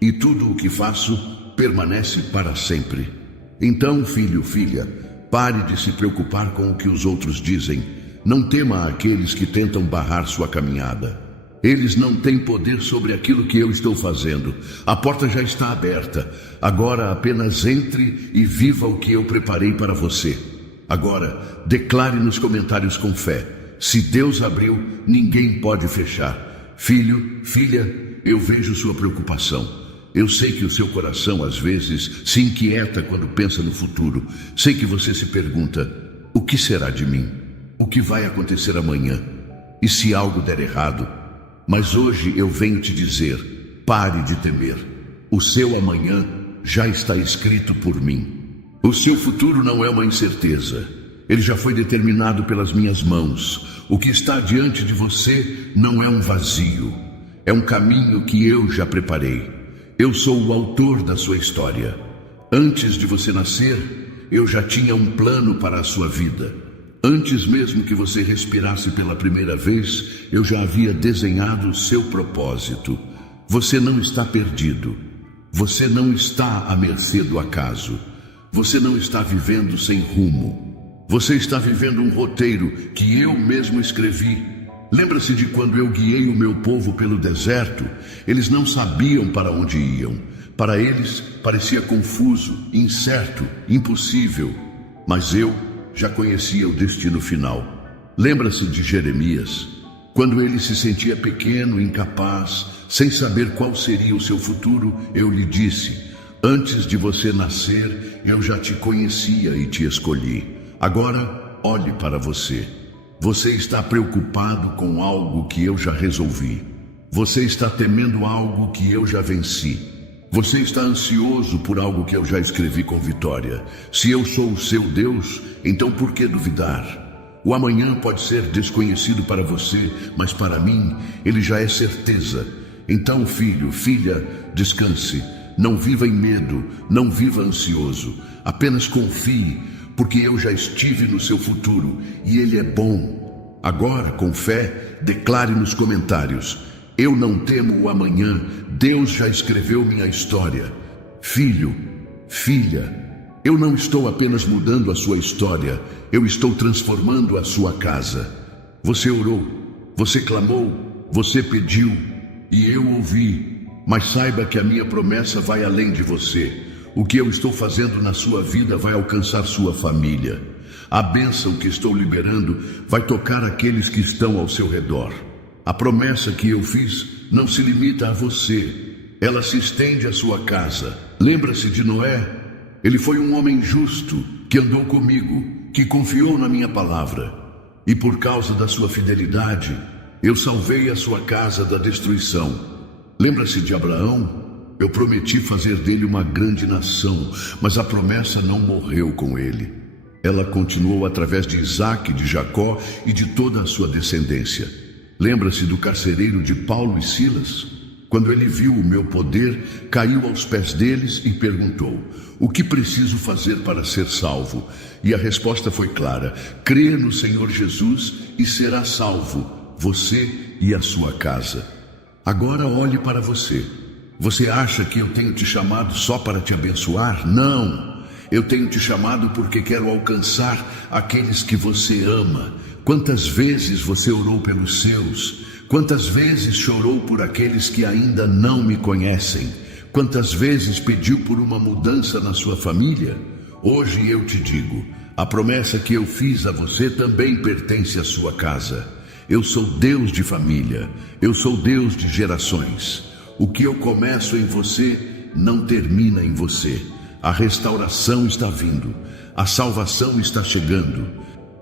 e tudo o que faço permanece para sempre. Então, filho, filha, pare de se preocupar com o que os outros dizem. Não tema aqueles que tentam barrar sua caminhada. Eles não têm poder sobre aquilo que eu estou fazendo. A porta já está aberta. Agora apenas entre e viva o que eu preparei para você. Agora, declare nos comentários com fé: se Deus abriu, ninguém pode fechar. Filho, filha, eu vejo sua preocupação. Eu sei que o seu coração às vezes se inquieta quando pensa no futuro. Sei que você se pergunta: o que será de mim? O que vai acontecer amanhã? E se algo der errado? Mas hoje eu venho te dizer: pare de temer. O seu amanhã já está escrito por mim. O seu futuro não é uma incerteza. Ele já foi determinado pelas minhas mãos. O que está diante de você não é um vazio. É um caminho que eu já preparei. Eu sou o autor da sua história. Antes de você nascer, eu já tinha um plano para a sua vida. Antes mesmo que você respirasse pela primeira vez, eu já havia desenhado o seu propósito. Você não está perdido. Você não está à mercê do acaso. Você não está vivendo sem rumo. Você está vivendo um roteiro que eu mesmo escrevi. Lembra-se de quando eu guiei o meu povo pelo deserto? Eles não sabiam para onde iam. Para eles parecia confuso, incerto, impossível. Mas eu já conhecia o destino final. Lembra-se de Jeremias? Quando ele se sentia pequeno, incapaz, sem saber qual seria o seu futuro, eu lhe disse: antes de você nascer, eu já te conhecia e te escolhi. Agora, olhe para você. Você está preocupado com algo que eu já resolvi. Você está temendo algo que eu já venci. Você está ansioso por algo que eu já escrevi com vitória. Se eu sou o seu Deus, então por que duvidar? O amanhã pode ser desconhecido para você, mas para mim, ele já é certeza. Então, filho, filha, descanse. Não viva em medo, não viva ansioso. Apenas confie, porque eu já estive no seu futuro e ele é bom. Agora, com fé, declare nos comentários: eu não temo o amanhã, Deus já escreveu minha história. Filho, filha, eu não estou apenas mudando a sua história, eu estou transformando a sua casa. Você orou, você clamou, você pediu, e eu ouvi. Mas saiba que a minha promessa vai além de você. O que eu estou fazendo na sua vida vai alcançar sua família. A bênção que estou liberando vai tocar aqueles que estão ao seu redor. A promessa que eu fiz não se limita a você. Ela se estende à sua casa. Lembra-se de Noé? Ele foi um homem justo que andou comigo, que confiou na minha palavra. E por causa da sua fidelidade, eu salvei a sua casa da destruição. Lembra-se de Abraão? Eu prometi fazer dele uma grande nação, mas a promessa não morreu com ele. Ela continuou através de Isaque, de Jacó e de toda a sua descendência. Lembra-se do carcereiro de Paulo e Silas? Quando ele viu o meu poder, caiu aos pés deles e perguntou: o que preciso fazer para ser salvo? E a resposta foi clara: crê no Senhor Jesus e será salvo, você e a sua casa. Agora olhe para você. Você acha que eu tenho te chamado só para te abençoar? Não! Eu tenho te chamado porque quero alcançar aqueles que você ama. Quantas vezes você orou pelos seus? Quantas vezes chorou por aqueles que ainda não me conhecem? Quantas vezes pediu por uma mudança na sua família? Hoje eu te digo, a promessa que eu fiz a você também pertence à sua casa. Eu sou Deus de família, eu sou Deus de gerações. O que eu começo em você não termina em você. A restauração está vindo, a salvação está chegando,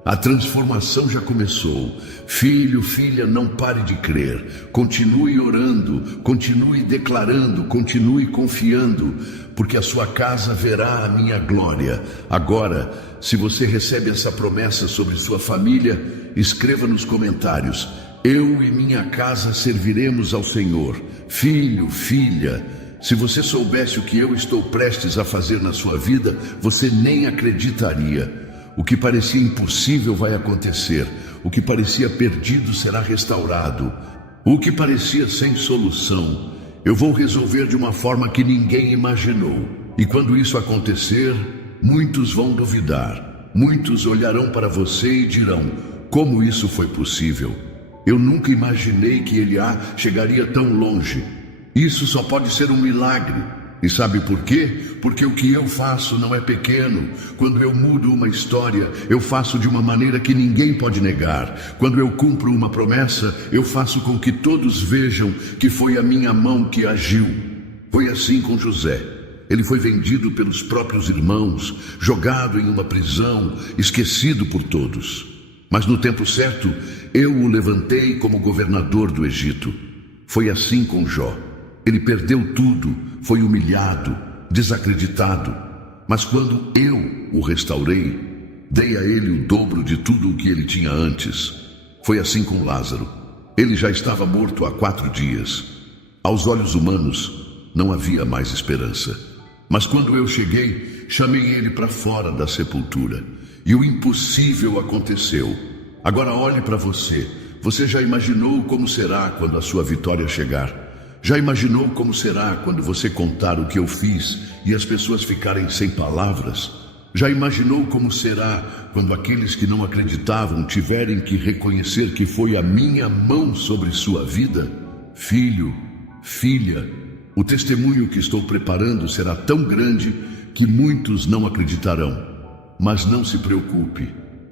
a transformação já começou. Filho, filha, não pare de crer. Continue orando, continue declarando, continue confiando, porque a sua casa verá a minha glória. Agora, se você recebe essa promessa sobre sua família, escreva nos comentários: eu e minha casa serviremos ao Senhor. Filho, filha, se você soubesse o que eu estou prestes a fazer na sua vida, você nem acreditaria. O que parecia impossível vai acontecer. O que parecia perdido será restaurado. O que parecia sem solução, eu vou resolver de uma forma que ninguém imaginou. E quando isso acontecer, muitos vão duvidar. Muitos olharão para você e dirão: como isso foi possível? Eu nunca imaginei que Eliá chegaria tão longe. Isso só pode ser um milagre. E sabe por quê? Porque o que eu faço não é pequeno. Quando eu mudo uma história, eu faço de uma maneira que ninguém pode negar. Quando eu cumpro uma promessa, eu faço com que todos vejam que foi a minha mão que agiu. Foi assim com José. Ele foi vendido pelos próprios irmãos, jogado em uma prisão, esquecido por todos. Mas no tempo certo, eu o levantei como governador do Egito. Foi assim com Jó. Ele perdeu tudo, foi humilhado, desacreditado. Mas quando eu o restaurei, dei a ele o dobro de tudo o que ele tinha antes. Foi assim com Lázaro. Ele já estava morto há 4 dias. Aos olhos humanos, não havia mais esperança. Mas quando eu cheguei, chamei ele para fora da sepultura. E o impossível aconteceu. Agora olhe para você. Você já imaginou como será quando a sua vitória chegar? Já imaginou como será quando você contar o que eu fiz e as pessoas ficarem sem palavras? Já imaginou como será quando aqueles que não acreditavam tiverem que reconhecer que foi a minha mão sobre sua vida? Filho, filha, o testemunho que estou preparando será tão grande que muitos não acreditarão. Mas não se preocupe,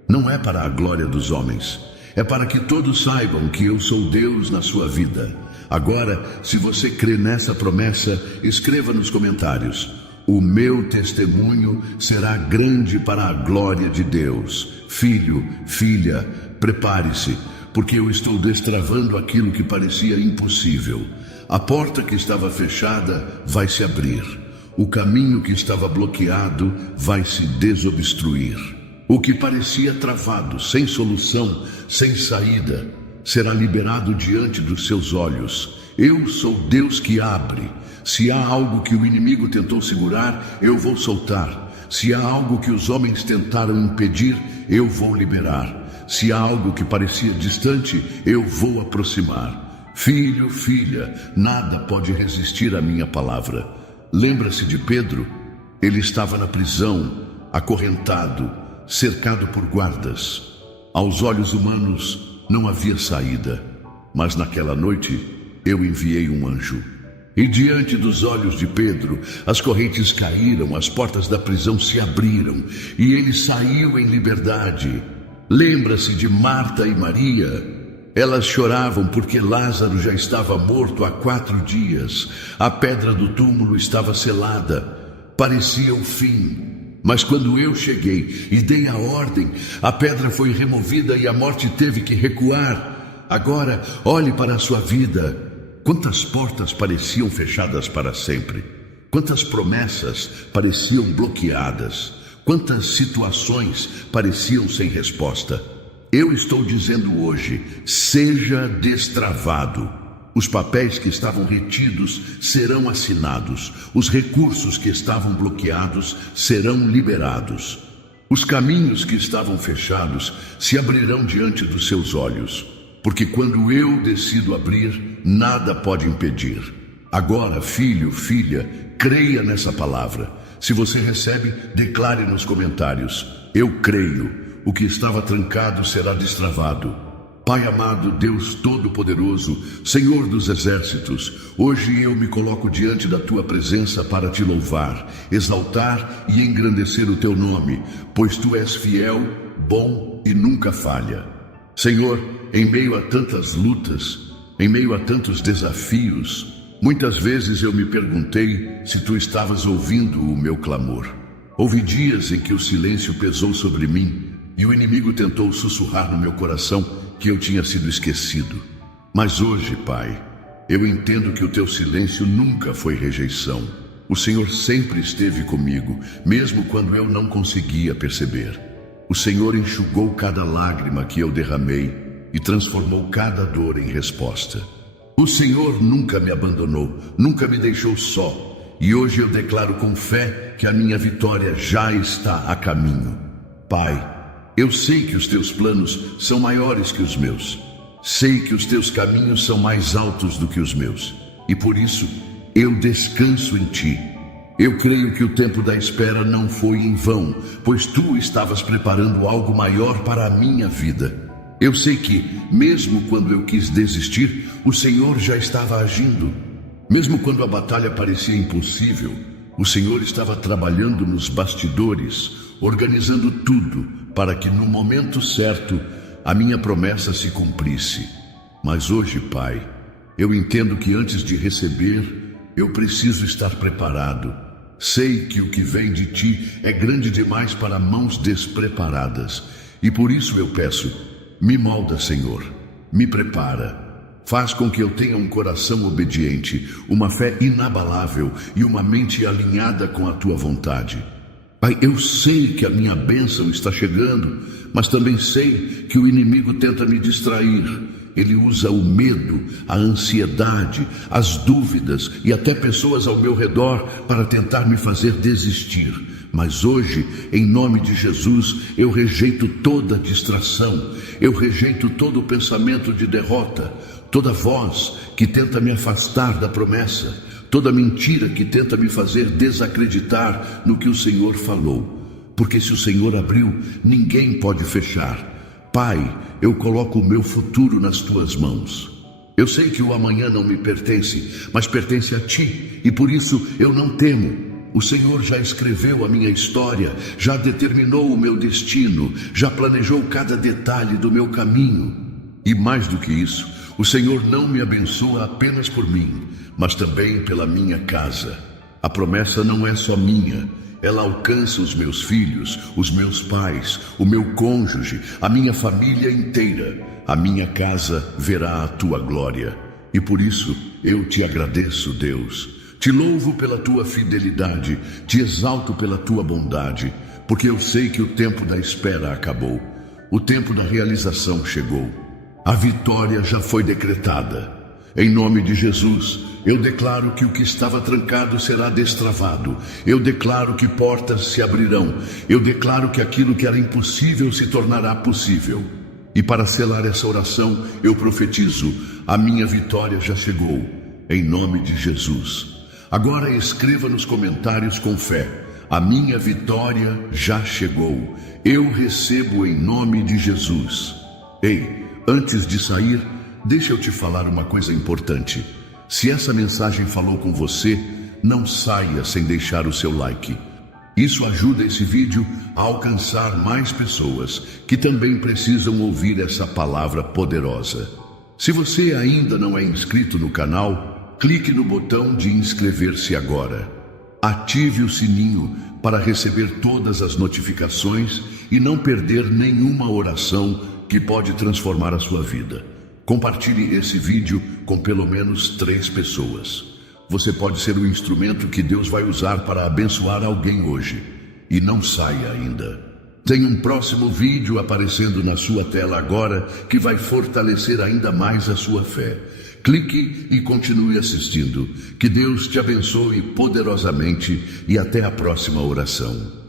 não é para a glória dos homens, é para que todos saibam que eu sou Deus na sua vida. Agora, se você crê nessa promessa, escreva nos comentários: o meu testemunho será grande para a glória de Deus. Filho, filha, prepare-se, porque eu estou destravando aquilo que parecia impossível. A porta que estava fechada vai se abrir. O caminho que estava bloqueado vai se desobstruir. O que parecia travado, sem solução, sem saída, será liberado diante dos seus olhos. Eu sou Deus que abre. Se há algo que o inimigo tentou segurar, eu vou soltar. Se há algo que os homens tentaram impedir, eu vou liberar. Se há algo que parecia distante, eu vou aproximar. Filho, filha, nada pode resistir à minha palavra. Lembra-se de Pedro? Ele estava na prisão, acorrentado, cercado por guardas. Aos olhos humanos não havia saída, mas naquela noite eu enviei um anjo. E diante dos olhos de Pedro, as correntes caíram, as portas da prisão se abriram, e ele saiu em liberdade. Lembra-se de Marta e Maria. Elas choravam porque Lázaro já estava morto há 4 dias. A pedra do túmulo estava selada. Parecia o fim. Mas quando eu cheguei e dei a ordem, a pedra foi removida e a morte teve que recuar. Agora, olhe para a sua vida. Quantas portas pareciam fechadas para sempre? Quantas promessas pareciam bloqueadas? Quantas situações pareciam sem resposta? Eu estou dizendo hoje, seja destravado. Os papéis que estavam retidos serão assinados. Os recursos que estavam bloqueados serão liberados. Os caminhos que estavam fechados se abrirão diante dos seus olhos. Porque quando eu decido abrir, nada pode impedir. Agora, filho, filha, creia nessa palavra. Se você recebe, declare nos comentários: eu creio, o que estava trancado será destravado. Pai amado, Deus Todo-Poderoso, Senhor dos Exércitos, hoje eu me coloco diante da Tua presença para Te louvar, exaltar e engrandecer o Teu nome, pois Tu és fiel, bom e nunca falha. Senhor, em meio a tantas lutas, em meio a tantos desafios, muitas vezes eu me perguntei se Tu estavas ouvindo o meu clamor. Houve dias em que o silêncio pesou sobre mim e o inimigo tentou sussurrar no meu coração que eu tinha sido esquecido. Mas hoje, Pai, eu entendo que o Teu silêncio nunca foi rejeição. O Senhor sempre esteve comigo, mesmo quando eu não conseguia perceber. O Senhor enxugou cada lágrima que eu derramei e transformou cada dor em resposta. O Senhor nunca me abandonou, nunca me deixou só, e hoje eu declaro com fé que a minha vitória já está a caminho. Pai, eu sei que os Teus planos são maiores que os meus. Sei que os Teus caminhos são mais altos do que os meus, e por isso eu descanso em Ti. Eu creio que o tempo da espera não foi em vão, pois Tu estavas preparando algo maior para a minha vida. Eu sei que, mesmo quando eu quis desistir, o Senhor já estava agindo. Mesmo quando a batalha parecia impossível, o Senhor estava trabalhando nos bastidores, organizando tudo para que no momento certo a minha promessa se cumprisse. Mas hoje, Pai, eu entendo que antes de receber, eu preciso estar preparado. Sei que o que vem de Ti é grande demais para mãos despreparadas, e por isso eu peço: me molda, Senhor, me prepara. Faz com que eu tenha um coração obediente, uma fé inabalável e uma mente alinhada com a Tua vontade. Pai, eu sei que a minha bênção está chegando, mas também sei que o inimigo tenta me distrair. Ele usa o medo, a ansiedade, as dúvidas e até pessoas ao meu redor para tentar me fazer desistir. Mas hoje, em nome de Jesus, eu rejeito toda distração, eu rejeito todo pensamento de derrota, toda voz que tenta me afastar da promessa, toda mentira que tenta me fazer desacreditar no que o Senhor falou. Porque se o Senhor abriu, ninguém pode fechar. Pai, eu coloco o meu futuro nas Tuas mãos. Eu sei que o amanhã não me pertence, mas pertence a Ti, e por isso eu não temo. O Senhor já escreveu a minha história, já determinou o meu destino, já planejou cada detalhe do meu caminho. E mais do que isso, o Senhor não me abençoa apenas por mim, mas também pela minha casa. A promessa não é só minha. Ela alcança os meus filhos, os meus pais, o meu cônjuge, a minha família inteira. A minha casa verá a Tua glória. E por isso eu Te agradeço, Deus. Te louvo pela Tua fidelidade, Te exalto pela Tua bondade, porque eu sei que o tempo da espera acabou. O tempo da realização chegou. A vitória já foi decretada. Em nome de Jesus, eu declaro que o que estava trancado será destravado. Eu declaro que portas se abrirão. Eu declaro que aquilo que era impossível se tornará possível. E para selar essa oração, eu profetizo: a minha vitória já chegou. Em nome de Jesus. Agora escreva nos comentários com fé: a minha vitória já chegou. Eu recebo em nome de Jesus. Ei, antes de sair, deixa eu te falar uma coisa importante. Se essa mensagem falou com você, não saia sem deixar o seu like. Isso ajuda esse vídeo a alcançar mais pessoas que também precisam ouvir essa palavra poderosa. Se você ainda não é inscrito no canal, clique no botão de inscrever-se agora. Ative o sininho para receber todas as notificações e não perder nenhuma oração que pode transformar a sua vida. Compartilhe esse vídeo com pelo menos 3 pessoas. Você pode ser o instrumento que Deus vai usar para abençoar alguém hoje. E não saia ainda. Tem um próximo vídeo aparecendo na sua tela agora que vai fortalecer ainda mais a sua fé. Clique e continue assistindo. Que Deus te abençoe poderosamente e até a próxima oração.